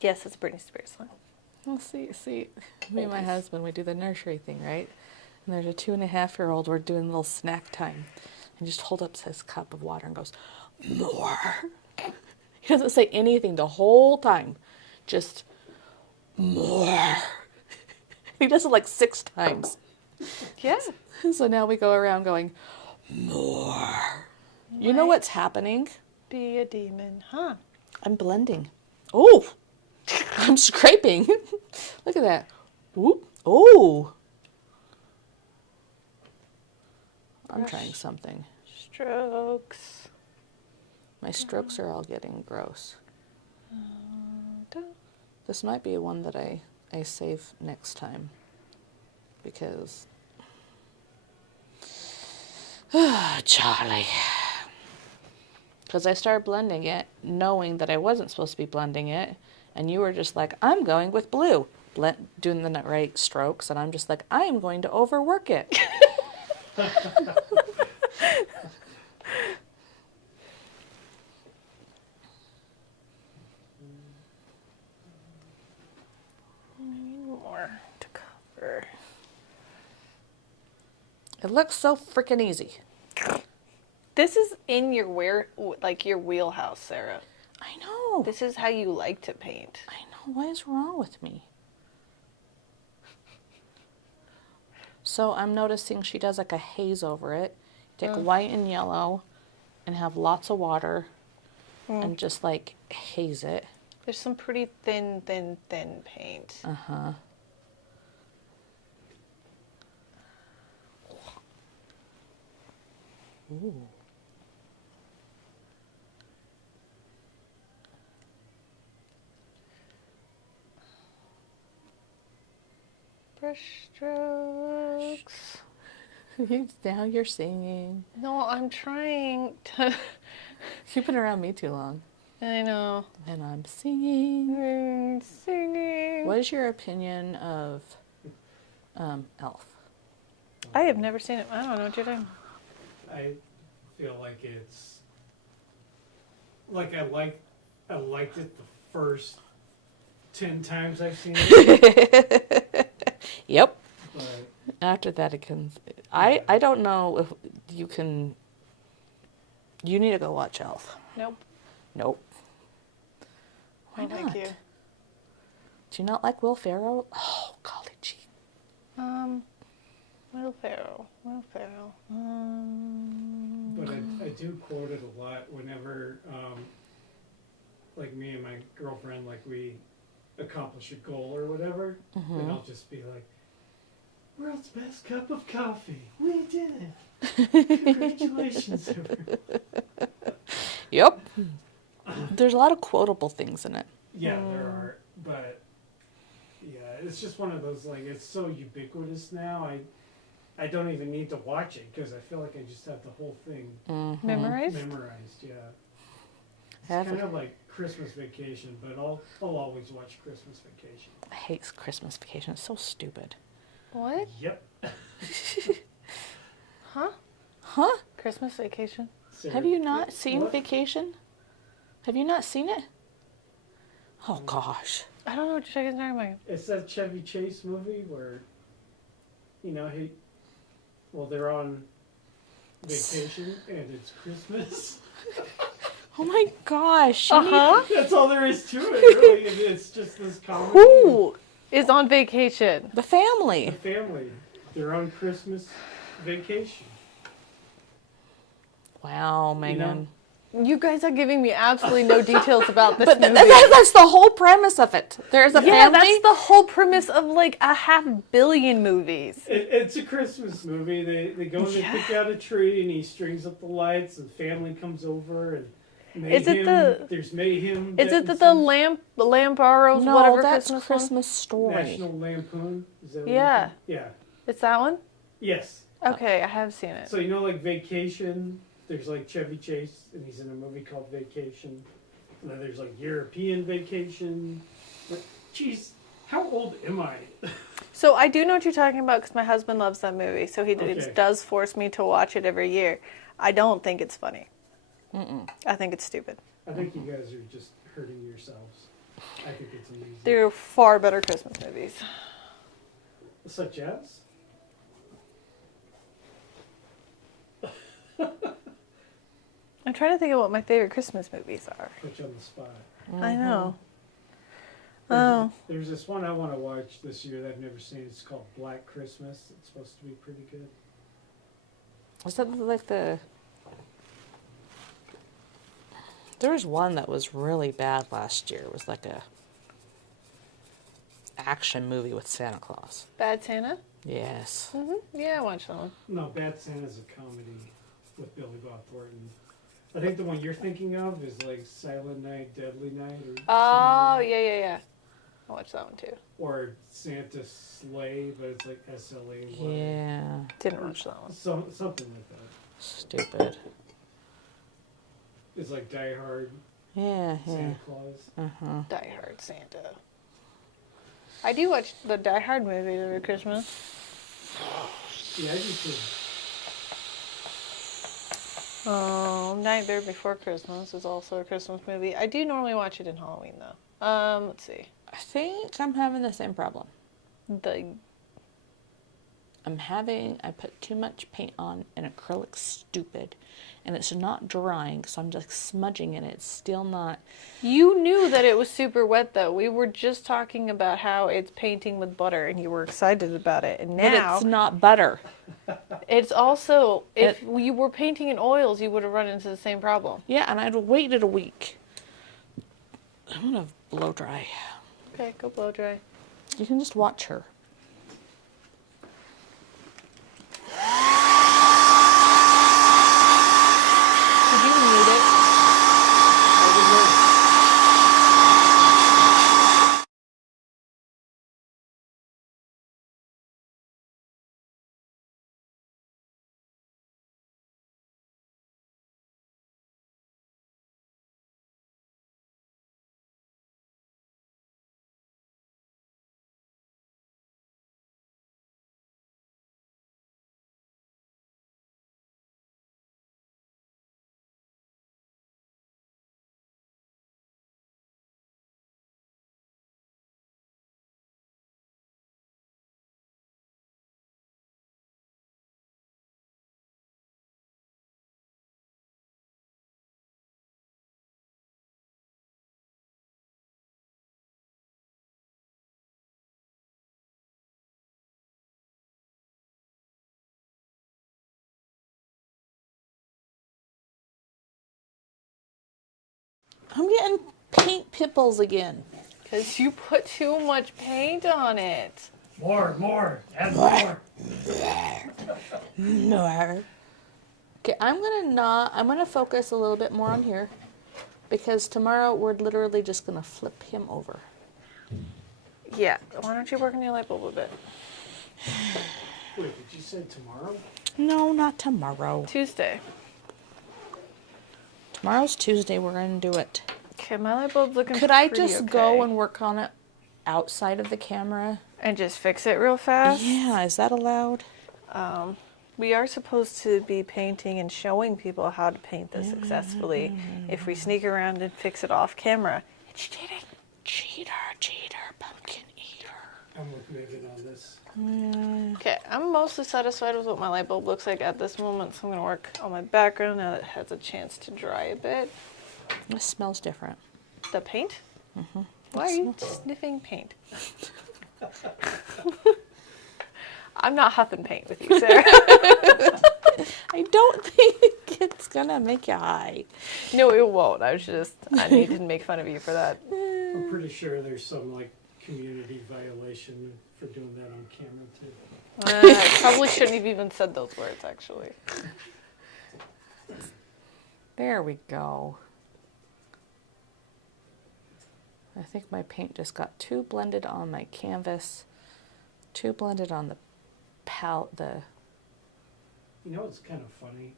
Yes, it's a Britney Spears song. Well, see, me and my husband, we do the nursery thing, right? And there's a 2.5-year-old, we're doing a little snack time. And just hold up his cup of water and goes, more. He doesn't say anything the whole time. Just, more. He does it like 6 times. Yeah. So now we go around going, more. You know what's happening? Be a demon, huh? I'm blending. Oh, I'm scraping. Look at that. Whoop. Oh. I'm Brush. trying something. Strokes. My strokes are all getting gross. Da. This might be one that I save next time. Because... Charlie. Because I started blending it, knowing that I wasn't supposed to be blending it. And you were just like, I'm going with blue. Doing the right strokes. And I'm just like, I am going to overwork it. More to cover. It looks so freaking easy. This is in your your wheelhouse, Sarah. I know. This is how you like to paint. I know. What is wrong with me? So I'm noticing she does like a haze over it. Take white and yellow and have lots of water and just like haze it. There's some pretty thin paint. Uh-huh. Ooh. Brush strokes. Now you're singing. No, I'm trying to You've been around me too long. I know. And I'm singing. Singing. What is your opinion of Elf? I have never seen it. I don't know what you're doing. I feel like it's like I liked it the first 10 times I've seen it. Yep. But After that, it can. I don't know if you can. You need to go watch Elf. Nope. Nope. Why No, not? thank you. Do you not like Will Ferrell? Oh, golly gee. Will Ferrell. but I do quote it a lot whenever like me and my girlfriend, like we accomplish a goal or whatever, and I'll just be like, world's best cup of coffee. We did it. Congratulations. Yep. There's a lot of quotable things in it. Yeah, there are, but yeah, it's just one of those, like, it's so ubiquitous now. I don't even need to watch it because I feel like I just have the whole thing Memorized? memorized. Yeah, it's Have kind it. of like Christmas Vacation, but I'll always watch Christmas Vacation. I hate Christmas Vacation. It's so stupid. What? Yep. Huh? Huh? Christmas Vacation? Have you not seen What? Vacation? Have you not seen it? Oh, gosh. I don't know what you're talking about. It's that Chevy Chase movie where, they're on vacation and it's Christmas. Oh, my gosh. You That's all there is to it, really. It's just this comedy. Who is on vacation? The family. The family. They're on Christmas vacation. Wow, Megan. You guys are giving me absolutely no details about this But movie. that's the whole premise of it. There's a Yeah, family. that's the whole premise of like a 500 million movies. It's a Christmas movie. They go and they pick out a tree and he strings up the lights and family comes over and mayhem. Is it the- There's mayhem. Is it that that the lamp borrows No, whatever that's Christmas Christmas Story. National Lampoon? Is that what Yeah. Yeah. one? It's that one? Yes. Okay, I have seen it. So like Vacation, there's like Chevy Chase and he's in a movie called Vacation. And then there's like European Vacation. But geez, how old am I? So I do know what you're talking about because my husband loves that movie. So he Okay. does force me to watch it every year. I don't think it's funny. I think it's stupid. I think you guys are just hurting yourselves. I think it's amazing. There are far better Christmas movies. Such as? I'm trying to think of what my favorite Christmas movies are. Put you on the spot. I know. There's this one I want to watch this year that I've never seen. It's called Black Christmas. It's supposed to be pretty good. Was that like the... There was one that was really bad last year. It was like a action movie with Santa Claus. Bad Santa? Yes. Yeah, I watched that one. No, Bad Santa's a comedy with Billy Bob Thornton. I think the one you're thinking of is like Silent Night, Deadly Night, or Oh, something. yeah. I watched that one too. Or Santa's Sleigh, but it's like SLA. Yeah. Didn't watch that one. Something like that. Stupid. It's like Die Hard, Yeah, yeah. Santa Claus. Die Hard Santa. I do watch the Die Hard movie every Christmas. Yeah, I do too. Nightmare Before Christmas is also a Christmas movie. I do normally watch it in Halloween though. Let's see. I think I'm having the same problem. I put too much paint on and acrylic's stupid. And it's not drying, so I'm just smudging it. It's still not. You knew that it was super wet though. We were just talking about how it's painting with butter and you were excited about it. And But now it's not butter. it's also, if you were painting in oils, you would have run into the same problem. Yeah, and I'd waited a week. I'm gonna blow dry. Okay, go blow dry. You can just watch her. I'm getting paint pimples again. Because you put too much paint on it. More, add more. No. Okay, I'm gonna focus a little bit more on here because tomorrow we're literally just gonna flip him over. Yeah. Why don't you work on your light bulb a bit? Wait, did you say tomorrow? No, not tomorrow. Tuesday. Tomorrow's Tuesday. We're gonna do it. Okay, my light bulb's looking Could I pretty just okay. go and work on it outside of the camera? And just fix it real fast? Yeah, is that allowed? We are supposed to be painting and showing people how to paint this successfully. If we sneak around and fix it off camera, it's cheating. Cheater, pumpkin eater. I'm looking at it on this. Okay, I'm mostly satisfied with what my light bulb looks like at this moment, so I'm going to work on my background now that it has a chance to dry a bit. This smells different. The paint? Mm-hmm. Why are you sniffing paint? I'm not huffing paint with you, Sarah. I don't think it's gonna make you high. No, it won't. I need to make fun of you for that. I'm pretty sure there's some like community violation for doing that on camera too. I probably shouldn't have even said those words, actually. There we go. I think my paint just got too blended on my canvas, too blended on the palette. You know what's kind of funny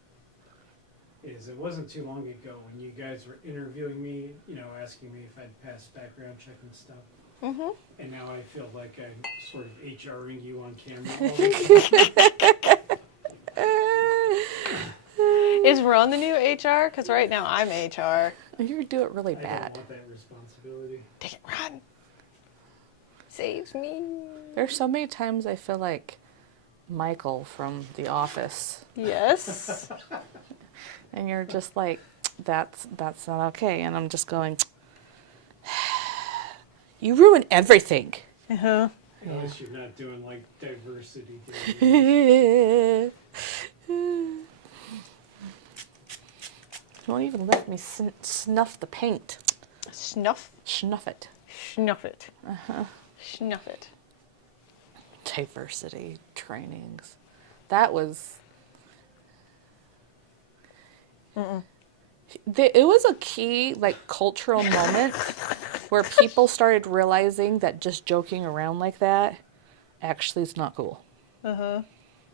is it wasn't too long ago when you guys were interviewing me, you know, asking me if I'd passed background check and stuff. Mm-hmm. And now I feel like I'm sort of HRing you on camera. All the time. Is Ron the new HR? Because right now I'm HR. You do it really I bad. don't want that responsibility. Take it, Ron. Saves me. There's so many times I feel like Michael from The Office, Yes. and you're just like, that's not okay, and I'm just going, you ruin everything. Uh-huh. At least you're not doing like diversity. Days. You won't even let me snuff the paint. Snuff. Snuff it. Snuff it. Uh-huh. Snuff it. Diversity trainings. That was... It was a key, like, cultural moment where people started realizing that just joking around like that actually is not cool. Uh-huh.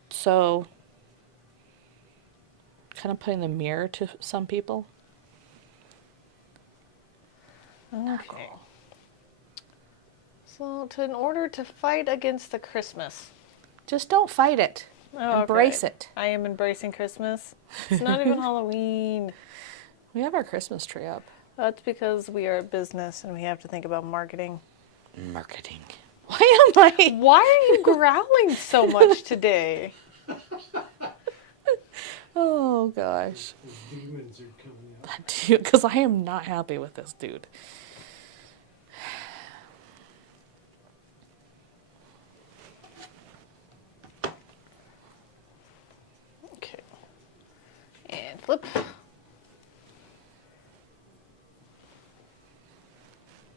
So, kind of putting the mirror to some people. Okay. So, in order to fight against the Christmas. Just don't fight it. Oh, Embrace okay. it. I am embracing Christmas. It's not even Halloween. We have our Christmas tree up. That's because we are a business and we have to think about marketing. Marketing. Why am I? Why are you growling so much today? Oh, gosh. The demons are coming out. That dude, because I am not happy with this dude. Okay. And flip.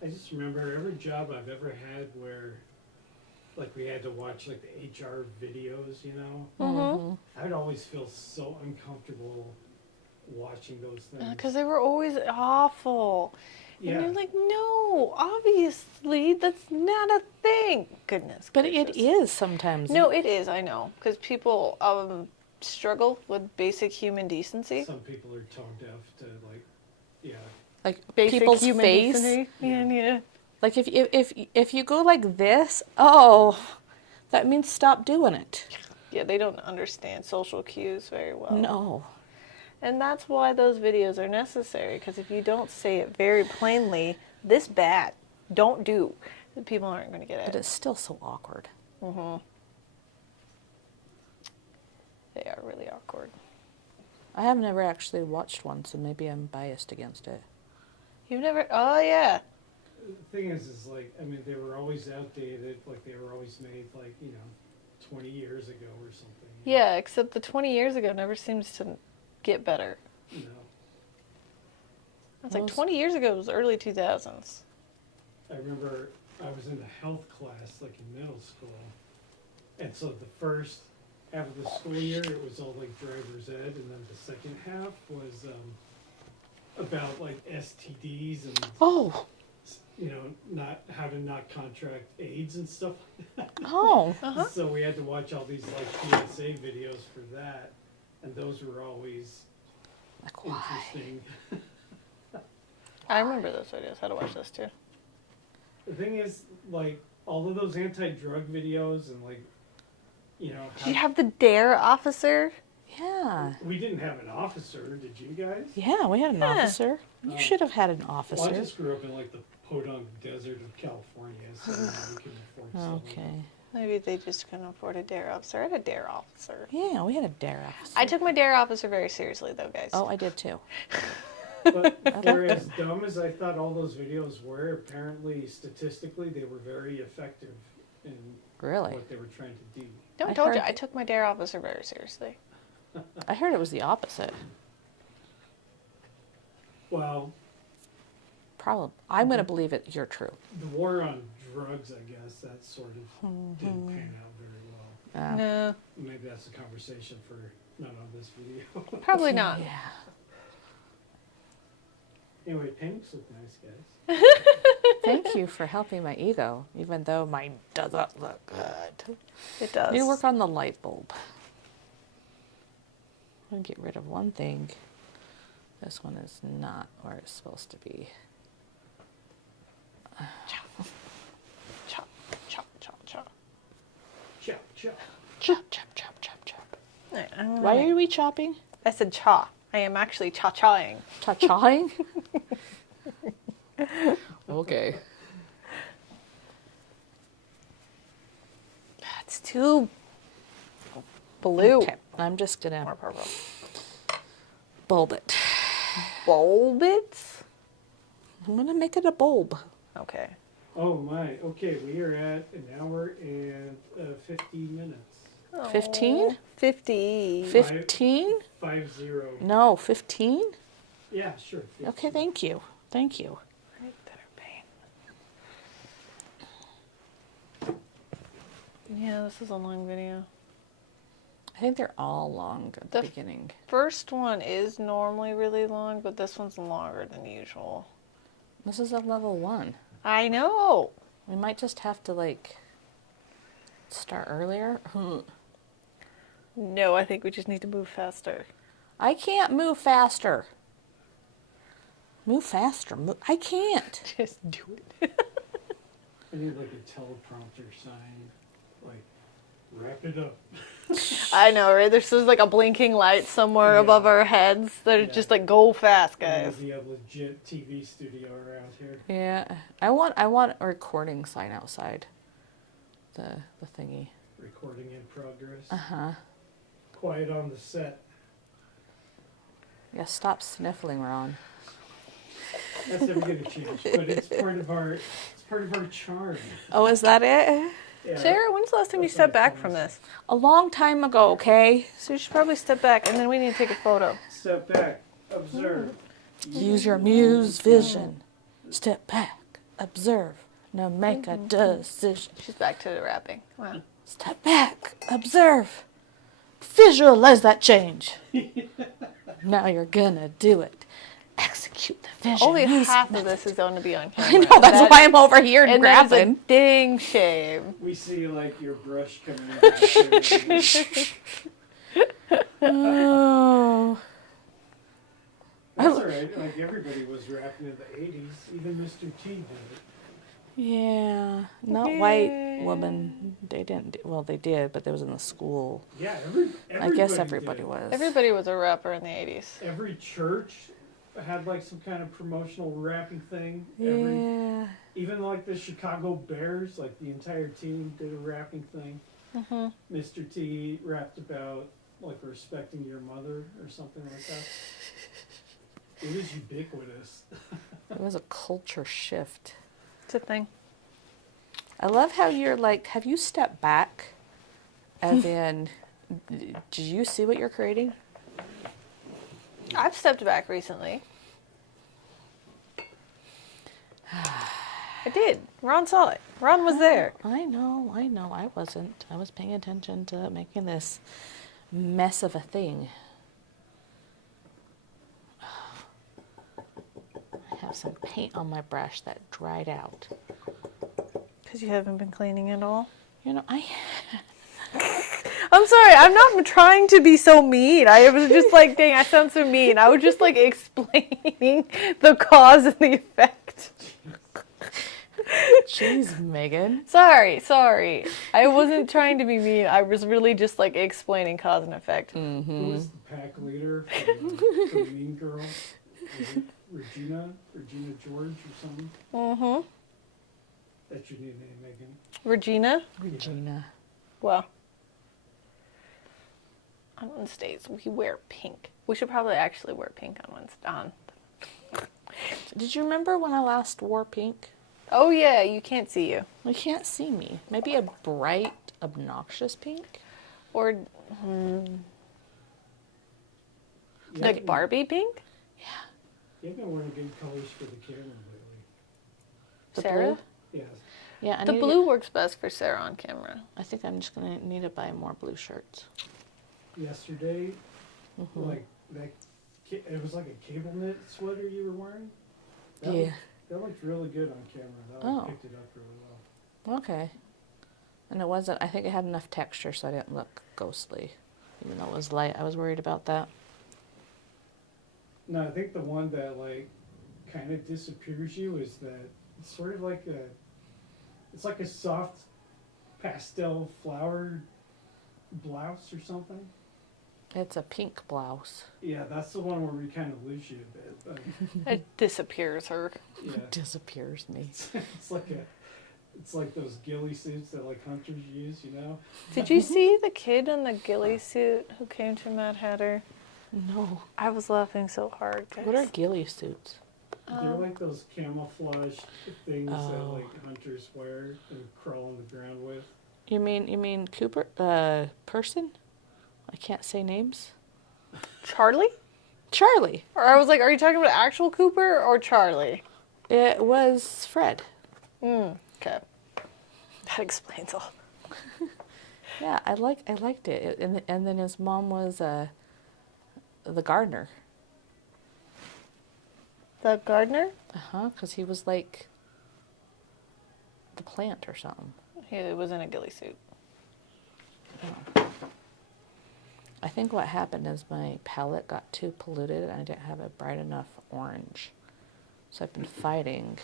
I just remember every job I've ever had where, like, we had to watch like the HR videos, you know. Mm-hmm. I'd always feel so uncomfortable watching those things. Because they were always awful. Yeah. And you're like, no, obviously that's not a thing. Goodness. But gracious. it is sometimes. No, it is, I know. Because people struggle with basic human decency. Some people are tone deaf to like, yeah. Like Basic people's human face. decency. Yeah. Like if you go like this, oh, that means stop doing it. Yeah, they don't understand social cues very well. No. And that's why those videos are necessary, because if you don't say it very plainly, this bad, don't do, the people aren't going to get it. But it's still so awkward. Mm-hmm. They are really awkward. I have never actually watched one, so maybe I'm biased against it. You've never, oh yeah. The thing is like, I mean, they were always outdated, like they were always made like, you know, 20 years ago or something. Yeah, except the 20 years ago never seems to get better. You That's like 20 years ago. It was early 2000s. I remember I was in a health class, like in middle school, and so the first half of the school year, it was all like driver's ed, and then the second half was about like STDs and Oh. you know, not how to not contract AIDS and stuff. Oh. Uh-huh. So we had to watch all these like PSA videos for that, and those were always Like, why? interesting. I remember those videos. How to watch those too. The thing is, like, all of those anti-drug videos and like, you know, Did you have the DARE officer? Yeah. we didn't have an officer, did you guys? Yeah, we had an officer. You Oh. should have had an Well, I officer. just grew up in like the podunk desert of California, so you know, we couldn't afford stuff like Okay. Maybe they just couldn't afford a DARE officer. I had a DARE officer. Yeah, we had a dare officer. I took my DARE officer very seriously, though, guys. Oh, I did too. that. But for as dumb as I thought all those videos were, apparently statistically they were very effective in Really? what they were trying to do. No, I I told you, heard- I took my DARE officer very seriously. I heard it was the opposite. Well, Probably. I'm going to believe it. You're true. the war on drugs, I guess, that sort of didn't pan out very well. No, Maybe that's a conversation for not on this video. probably not. Yeah. Anyway, paintings look nice, guys. Thank you for helping my ego, even though mine doesn't look good. It does. Need to work on the light bulb. I'm going to get rid of one thing. This one is not where it's supposed to be. Chop, chop, chop, chop. Chop, chop. Chop, chop, chop, chop, chop. Alright, Why are we chopping? I said cha. I am actually cha-chawing. Cha-chawing? Okay. It's too blue. Okay, I'm just going More to purple. bulb it. Bulb it? I'm going to make it a bulb. Okay. Oh my, okay, we are at an hour and 50 minutes. 15? 50. 15? 50. No, 15? Yeah, sure. 50. Okay, thank you. Thank you. Right, better paint. Yeah, this is a long video. I think they're all long at the The- beginning. First one is normally really long, but this one's longer than usual. This is a level 1. I know. We might just have to, like, start earlier. No, I think we just need to move faster. I can't move faster. Move faster. I can't. Just do it. I need like a teleprompter sign, like, wrap it up. I know, right? There's just like a blinking light somewhere Yeah. above our heads that are Yeah. just like, go fast, There guys. must be a legit TV studio around here. Yeah. I want a recording sign outside. The thingy. Recording in progress. Uh-huh. Quiet on the set. Yeah, stop sniffling, Ron. That's never gonna change, but it's part of our charm. Oh, is that it? Yeah. Sarah, when's the last time you That's stepped what I back from promised. this? A long time ago, okay? So you should probably step back, and then we need to take a photo. Step back, observe. Use your muse vision. Step back. Observe. Now make a decision. She's back to the wrapping. Wow. Step back. Observe. Visualize that change. Now you're gonna do it. Execute the vision. Only Use half of method. this is going to be on camera. I know, that's why I'm over here And that is a grabbing. dang shame. We see like your brush coming in. That's Oh. alright, like everybody was rapping in the 80s, even Mr. T did it. Yeah. Not Yeah. white woman. They didn't. Well, they did, but they was in the school. Yeah, I guess did everybody it. was. Everybody was a rapper in the 80s. Every church had like some kind of promotional rapping thing. Yeah. Even like the Chicago Bears, like the entire team did a rapping thing. Mm-hmm. Mr. T rapped about like respecting your mother or something like that. It was ubiquitous. It was a culture shift. It's a thing. I love how you're like, have you stepped back? As in, did you see what you're creating? I've stepped back recently. I did. Ron saw it. Ron was there. I know. I wasn't. I was paying attention to making this mess of a thing. I have some paint on my brush that dried out. Because you haven't been cleaning at all? You know, I'm sorry, I'm not trying to be so mean. I was just like, dang, I sound so mean. I was just like explaining the cause and the effect. Jeez, Megan. Sorry. I wasn't trying to be mean. I was really just like explaining cause and effect. Who was the pack leader for Mean Girl? Was it Regina George or something? Mm-hmm. That's your new name, Megan. Regina? Regina. Well, on Wednesdays we wear pink. We should probably actually wear pink on Wednesday. Did you remember when I last wore pink? Oh yeah, you can't see you. You can't see me. Maybe a bright, obnoxious pink? Or Yeah, like Barbie pink? You've been wearing good colors for the camera lately. The Sarah? blue? Yes. Yeah, The blue works best for Sarah on camera. I think I'm just going to need to buy more blue shirts. Yesterday, like that, it was like a cable knit sweater you were wearing. That looked really good on camera. That picked it up really well. Okay. And it wasn't, I think it had enough texture so I didn't look ghostly. Even though it was light, I was worried about that. No, I think the one that like kind of disappears you is that it's sort of like it's like a soft pastel flower blouse or something. It's a pink blouse. Yeah, that's the one where we kind of lose you a bit. It disappears her. Yeah, Disappears me. it's like those ghillie suits that like hunters use, you know. Did you see the kid in the ghillie suit who came to Mad Hatter? No. I was laughing so hard, guys. What are ghillie suits? They're like those camouflage things that Oh. like hunters wear and crawl on the ground with. You mean Cooper? Person? I can't say names. Charlie? Charlie. Or I was like, are you talking about actual Cooper or Charlie? It was Fred. Okay. That explains all. Yeah, I liked it. And then his mom was the gardener. The gardener? Because he was like the plant or something. He was in a ghillie suit. I think what happened is my palette got too polluted and I didn't have a bright enough orange. So I've been fighting.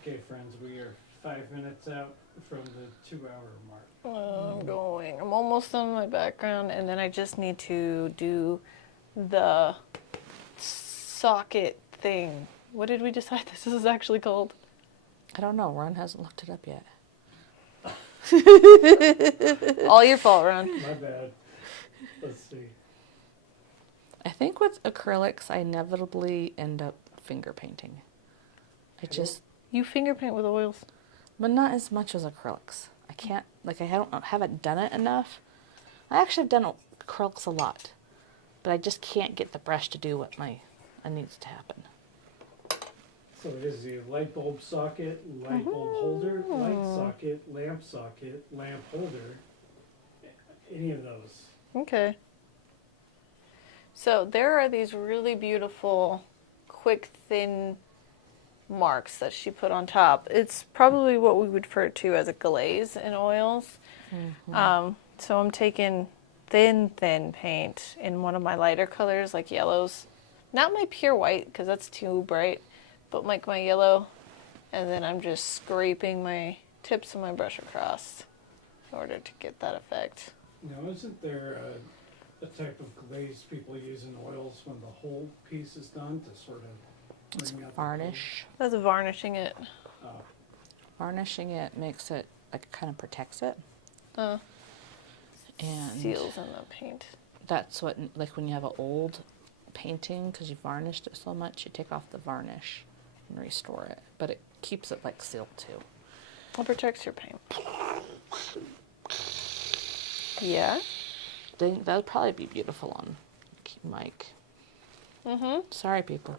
Okay, friends, we are 5 minutes out from the 2-hour mark. I'm going. I'm almost done my background, and then I just need to do the socket thing. What did we decide this is actually called? I don't know. Ron hasn't looked it up yet. All your fault, Ron. My bad. Let's see. I think with acrylics, I inevitably end up finger painting. You finger paint with oils. But not as much as acrylics. I can't, like, haven't done it enough. I actually have done acrylics a lot, but I just can't get the brush to do what needs to happen. So it is the light bulb socket, light bulb holder, light socket, lamp holder. Any of those. Okay. So there are these really beautiful, quick, thin marks that she put on top. It's probably what we would refer to as a glaze in oils. So I'm taking thin paint in one of my lighter colors, like yellows. Not my pure white, because that's too bright, but like my yellow. And then I'm just scraping my tips of my brush across in order to get that effect. Now, isn't there a type of glaze people use in oils when the whole piece is done to sort of bring out Varnish. That's varnishing it. the color? Varnishing it makes it, like, kind of protects it. And Seals in the paint. that's what, like, when you have an old painting, because you varnished it so much, you take off the varnish and restore it. But it keeps it, like, sealed, too. It protects your paint. Yeah? That would probably be beautiful on mic. Sorry, people.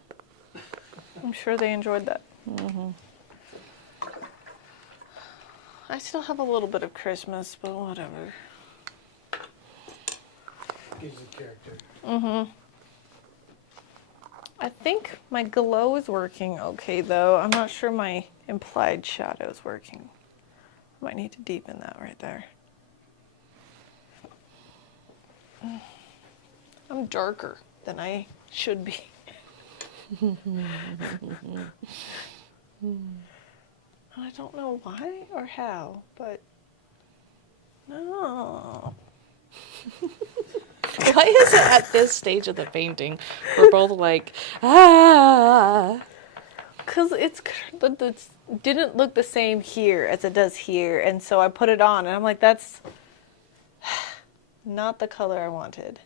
I'm sure they enjoyed that. Mm-hmm. I still have a little bit of Christmas, but whatever. Gives you character. Mm-hmm. I think my glow is working okay, though. I'm not sure my implied shadow is working. Might need to deepen that right there. I'm darker than I should be. I don't know why or how, but no. Why is it at this stage of the painting we're both like, ah? Because it didn't look the same here as it does here, and so I put it on, and I'm like, that's not the color I wanted.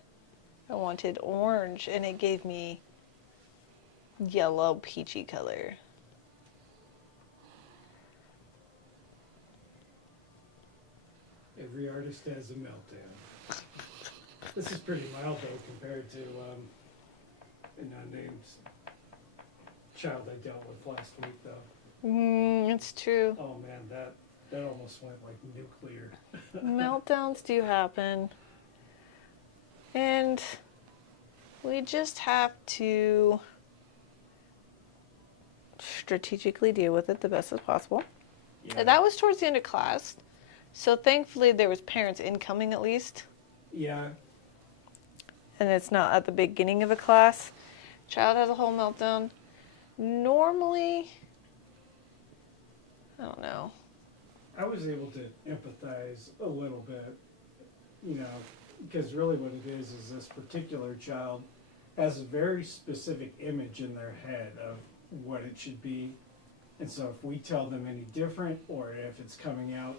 I wanted orange, and it gave me yellow peachy color. Every artist has a meltdown. This is pretty mild though compared to an unnamed child I dealt with last week though. It's true. Oh man, that almost went like nuclear. Meltdowns do happen. And we just have to strategically deal with it the best as possible. Yeah. That was towards the end of class. So thankfully there was parents incoming at least. Yeah. And it's not at the beginning of a class. Child has a whole meltdown. Normally, I don't know. I was able to empathize a little bit, you know, because really what it is this particular child has a very specific image in their head of what it should be. And so if we tell them any different, or if it's coming out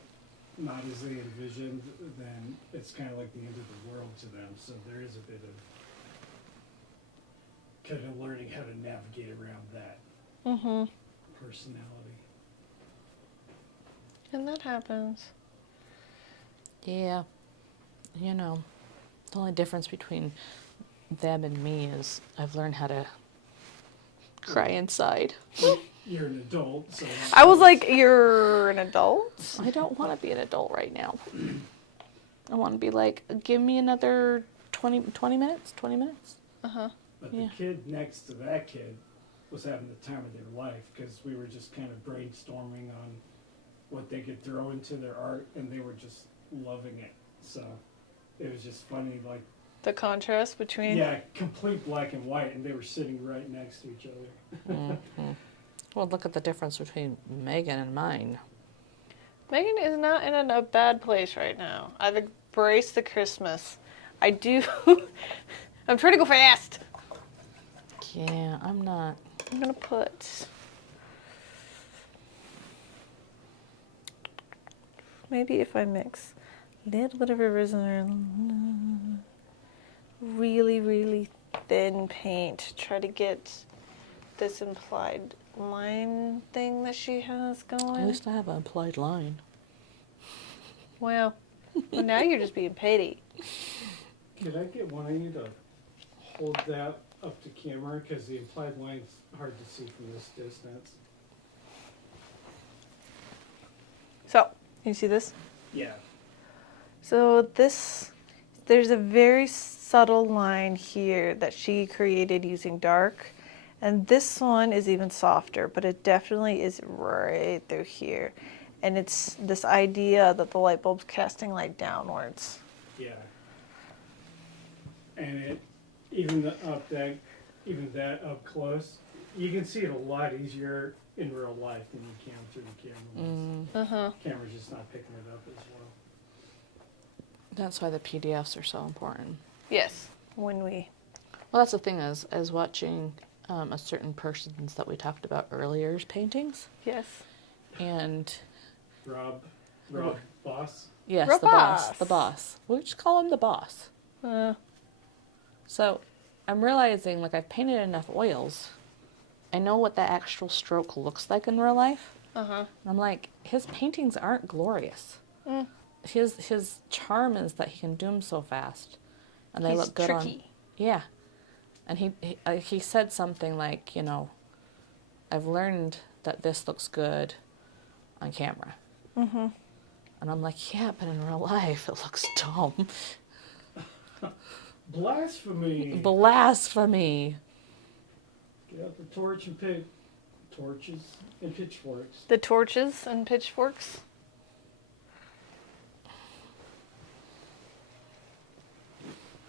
not as they envisioned, then it's kind of like the end of the world to them. So there is a bit of kind of learning how to navigate around that personality. And that happens. Yeah. You know, the only difference between them and me is I've learned how to cry inside. You're an adult, so... I was like, you're an adult? I don't want to be an adult right now. I want to be like, give me another 20 minutes, 20 minutes. Uh-huh. But Yeah. the kid next to that kid was having the time of their life because we were just kind of brainstorming on what they could throw into their art, and they were just loving it. So it was just funny, like... The contrast between... Yeah, complete black and white, and they were sitting right next to each other. Mm-hmm. Well, look at the difference between Megan and mine. Megan is not in a bad place right now. I've embraced the Christmas. I do... I'm trying to go fast. Yeah, I'm not. I'm going to put... Maybe if I mix a little bit of resin, really, really thin paint, try to get this implied line thing that she has going. At least I have an implied line. Well, now you're just being petty. Could I get one of you to hold that up to camera? Because the implied line's hard to see from this distance. So, you see this? Yeah. So there's a very subtle line here that she created using dark. And this one is even softer, but it definitely is right through here. And it's this idea that the light bulb's casting light downwards. Yeah. And it, even that up close, you can see it a lot easier in real life than you can through the camera. Uh-huh. Camera's just not picking it up as well. That's why the PDFs are so important. Yes. When we... Well, that's the thing is watching a certain person's that we talked about earlier's paintings. Yes. And... Rob Boss? Yes, Rob the boss. Boss. The boss. We'll just call him the boss. So, I'm realizing, like, I've painted enough oils. I know what that actual stroke looks like in real life. Uh-huh. And I'm like, his paintings aren't glorious. Mm. His charm is that he can do them so fast. And they He's look good on... tricky. Yeah. And he said something like, you know, I've learned that this looks good on camera. Mm-hmm. And I'm like, yeah, but in real life, it looks dumb. Blasphemy. Blasphemy. Get out the torches and pitchforks. The torches and pitchforks.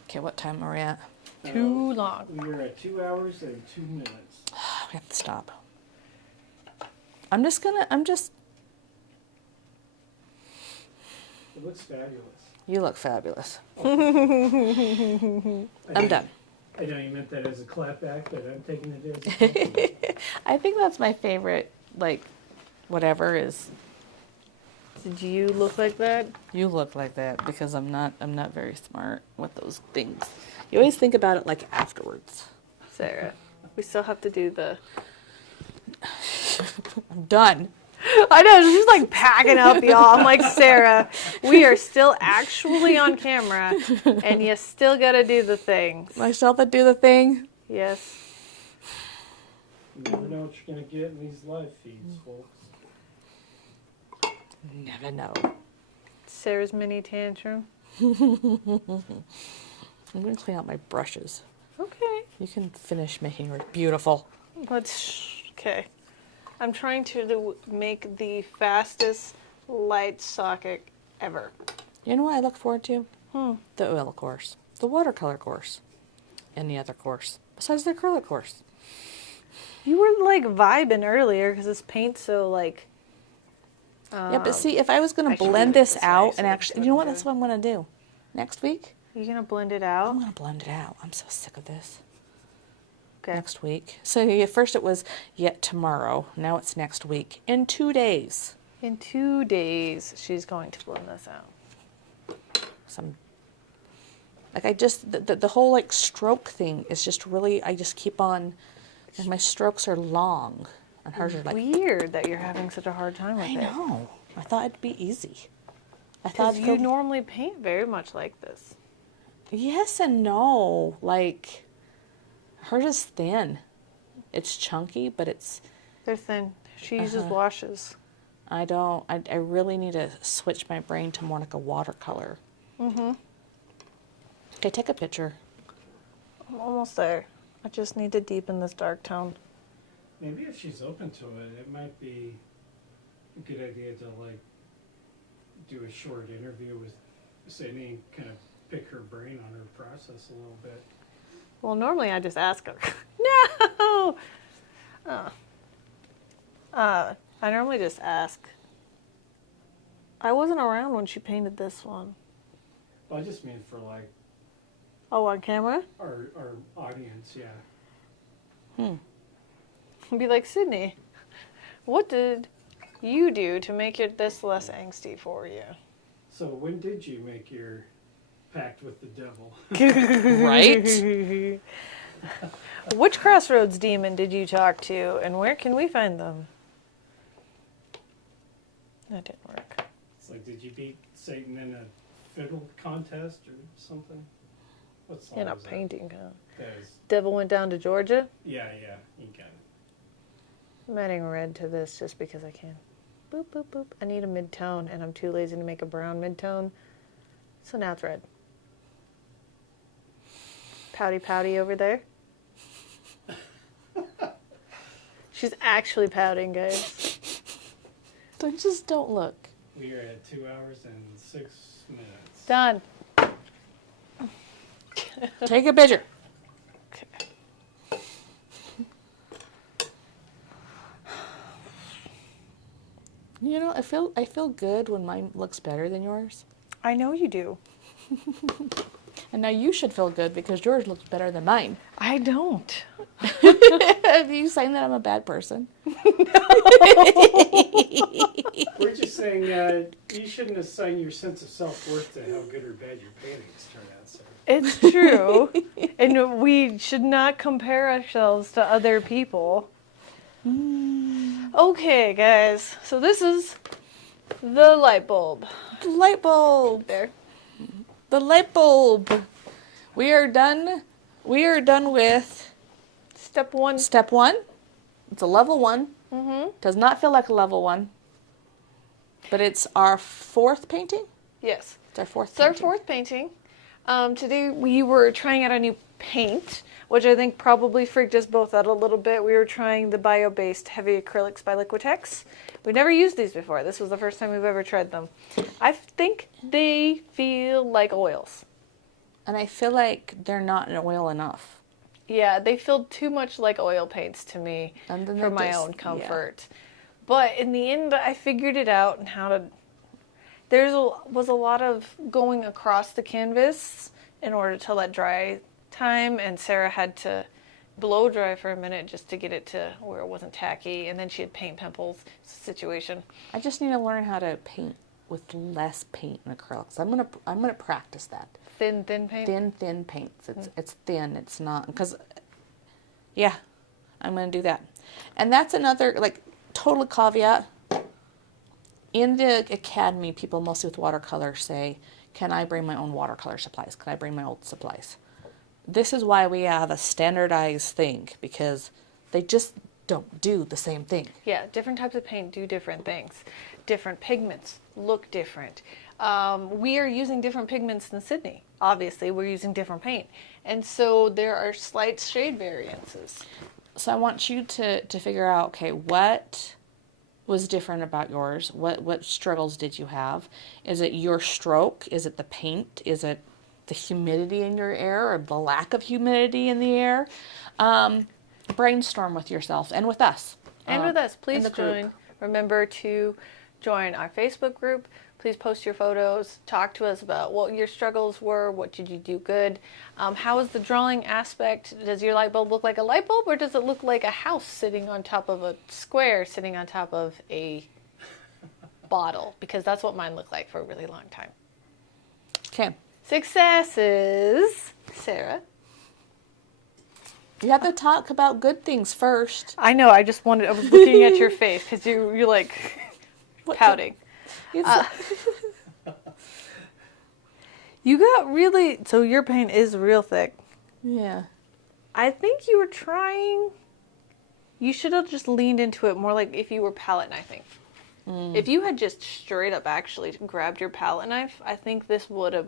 Okay, what time are we at? Too long. We are at 2 hours and 2 minutes. We have to stop. I'm just, It looks fabulous. you look fabulous. I I'm done. I know you meant that as a clapback, but I'm taking it as a compliment. I think that's my favorite, like, whatever is, Did you look like that? you look like that because I'm not very smart with those things. You always think about it like afterwards. Sarah, we still have to do the... I'm done. I know, she's like packing up, y'all. I'm like, Sarah, we are still actually on camera, and you still gotta do the things. Myself that do the thing. Yes. You never know what you're going to get in these live feeds, folks. Never know. Sarah's mini tantrum. I'm going to clean out my brushes. Okay. You can finish making yours beautiful. Okay. I'm trying to make the fastest light socket ever. You know what I look forward to? The oil course, the watercolor course, and the other course, besides the acrylic course. You were like vibing earlier because this paint's so like... Yeah, but see, if I was going I to should blend do it this this way out so and that's actually, what you know I'm what? That's what I'm going to do. Next week, You gonna blend it I'm out? going to blend it out. I'm so sick of this. Okay. Next week. So yeah, first it was yet tomorrow. Now it's next week. In 2 days. In 2 days, she's going to blend this out. Some, like I just, the whole like stroke thing is just really, I just keep on, like my strokes are long. And hers are like, Weird that you're having such a hard time with I it. know. I thought it'd be easy. I Because thought you normally paint very much like this. yes and no. Like, hers is thin. It's chunky, but it's, They're thin. She uses washes. I really need to switch my brain to more like a watercolor. Mm-hmm. Okay, take a picture. I'm almost there. I just need to deepen this dark tone. Maybe if she's open to it, it might be a good idea to like do a short interview with Sydney and kind of pick her brain on her process a little bit. Well, normally I just ask her. No! I normally just ask. I wasn't around when she painted this one. Well, I just mean for like Oh, on camera? our audience, yeah. Be like, Sydney, what did you do to make it this less angsty for you? So when did you make your pact with the devil? Right? Which crossroads demon did you talk to, and where can we find them? That didn't work. It's like, did you beat Satan in a fiddle contest or something? What song In a was that? painting. That is, Devil went down to Georgia. yeah, you got it. I'm adding red to this just because I can. Boop, boop, boop. I need a mid-tone, and I'm too lazy to make a brown mid-tone. So now it's red. Pouty pouty over there. She's actually pouting, guys. Don't look. We are at 2 hours and 6 minutes. Done. Take a picture. Okay. You know, I feel good when mine looks better than yours. I know you do. And now you should feel good because yours looks better than mine. I don't. Are you saying that I'm a bad person? We're just saying you shouldn't assign your sense of self-worth to how good or bad your paintings turn out, sir. It's true. And we should not compare ourselves to other people. Okay, guys. So this is the light bulb. The light bulb. There. The light bulb. We are done. We are done with Step one. step 1. It's a level 1. Mm-hmm. Does not feel like a level 1. But it's our 4th painting? Yes. It's our 4th It's our painting. 4th painting. Today we were trying out a new paint, which I think probably freaked us both out a little bit. We were trying the bio-based heavy acrylics by Liquitex. We've never used these before. This was the first time we've ever tried them. I think they feel like oils. And I feel like they're not in oil enough. Yeah, they feel too much like oil paints to me And then for they my just- own comfort. But in the end, I figured it out and how to... was a lot of going across the canvas in order to let dry time, and Sarah had to blow dry for a minute just to get it to where it wasn't tacky, and then she had paint pimples situation. I just need to learn how to paint with less paint and acrylics. I'm gonna practice that. Thin paint? Thin paints. It's thin. It's not, because, yeah, I'm gonna do that. And that's another, like, total caveat. In the academy, people mostly with watercolor say, can I bring my own watercolor supplies? Can I bring my old supplies? This is why we have a standardized thing, because they just don't do the same thing. Yeah, different types of paint do different things. Different pigments look different. We are using different pigments than Sydney. Obviously, we're using different paint. And so there are slight shade variances. So I want you to figure out, okay, what was different about yours? What struggles did you have? Is it your stroke? Is it the paint? Is it the humidity in your air, or the lack of humidity in the air? Brainstorm with yourself and with us. And with us, in please the group. join. Remember to join our Facebook group. Please post your photos. Talk to us about what your struggles were. What did you do good? How is the drawing aspect? Does your light bulb look like a light bulb, or does it look like a house sitting on top of a square, sitting on top of a bottle? Because that's what mine looked like for a really long time. Okay. Successes, Sarah. You have to talk about good things first. I know. I was looking at your face because you're like pouting. You got really, so your paint is real thick. Yeah. I think you were trying, you should have just leaned into it more like if you were palette knifing. If you had just straight up actually grabbed your palette knife, I think this would have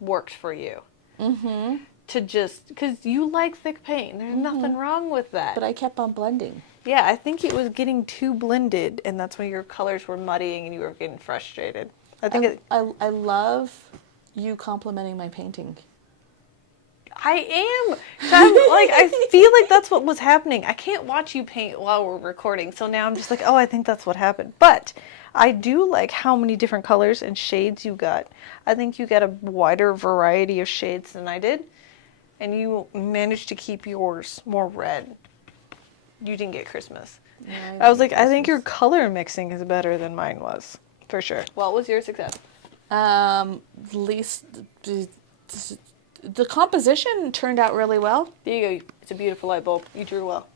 worked for you. Mm-hmm. To just, because you like thick paint. There's nothing wrong with that. But I kept on blending. Yeah, I think it was getting too blended, and that's when your colors were muddying and you were getting frustrated. I think I love you complimenting my painting. I am. I feel like that's what was happening. I can't watch you paint while we're recording, so now I'm just like, oh, I think that's what happened. But I do like how many different colors and shades you got. I think you got a wider variety of shades than I did, and you managed to keep yours more red. You didn't get Christmas. Yeah, I was like, I think your color mixing is better than mine was, for sure. What was your success? Least the composition turned out really well. There you go. It's a beautiful light bulb. You drew well.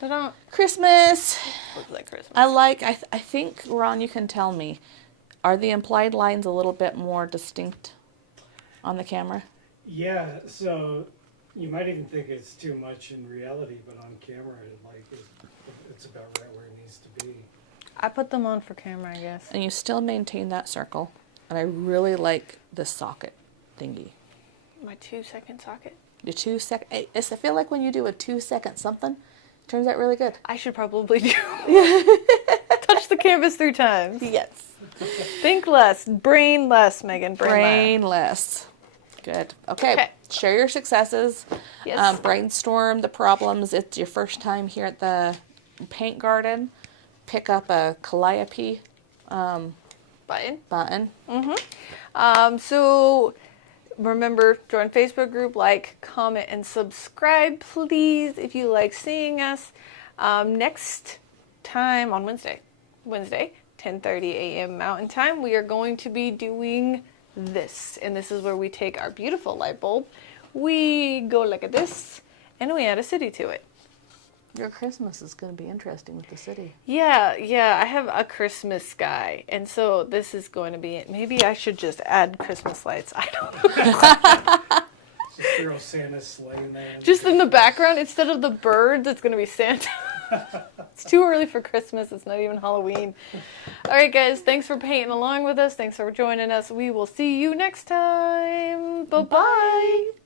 Ta-da. Christmas. Looks like Christmas. I think, Ron, you can tell me, are the implied lines a little bit more distinct on the camera? Yeah, so you might even think it's too much in reality, but on camera, it's about right where it needs to be. I put them on for camera, I guess. And you still maintain that circle. And I really like this socket thingy. My 2-second socket. The 2 second. I feel like when you do a 2-second something, it turns out really good. I should probably do. Touch the canvas 3 times. Yes. Think less. Brain less, Megan. Brain less. Good. Okay. Share your successes. Yes. Brainstorm the problems. It's your first time here at the paint garden. Pick up a calliope button. So remember, join Facebook group, like, comment, and subscribe, please, if you like seeing us. Next time on Wednesday, 10:30 a.m. Mountain Time, we are going to be doing this. And this is where we take our beautiful light bulb, we go like this, and we add a city to it. Your Christmas is going to be interesting with the city. Yeah, I have a Christmas sky, and so this is going to be it. Maybe I should just add Christmas lights. I don't know. Just throw Santa's sleigh in there. Just in the background, instead of the birds, it's going to be Santa. It's too early for Christmas. It's not even Halloween. All right, guys. Thanks for painting along with us. Thanks for joining us. We will see you next time. Bye-bye.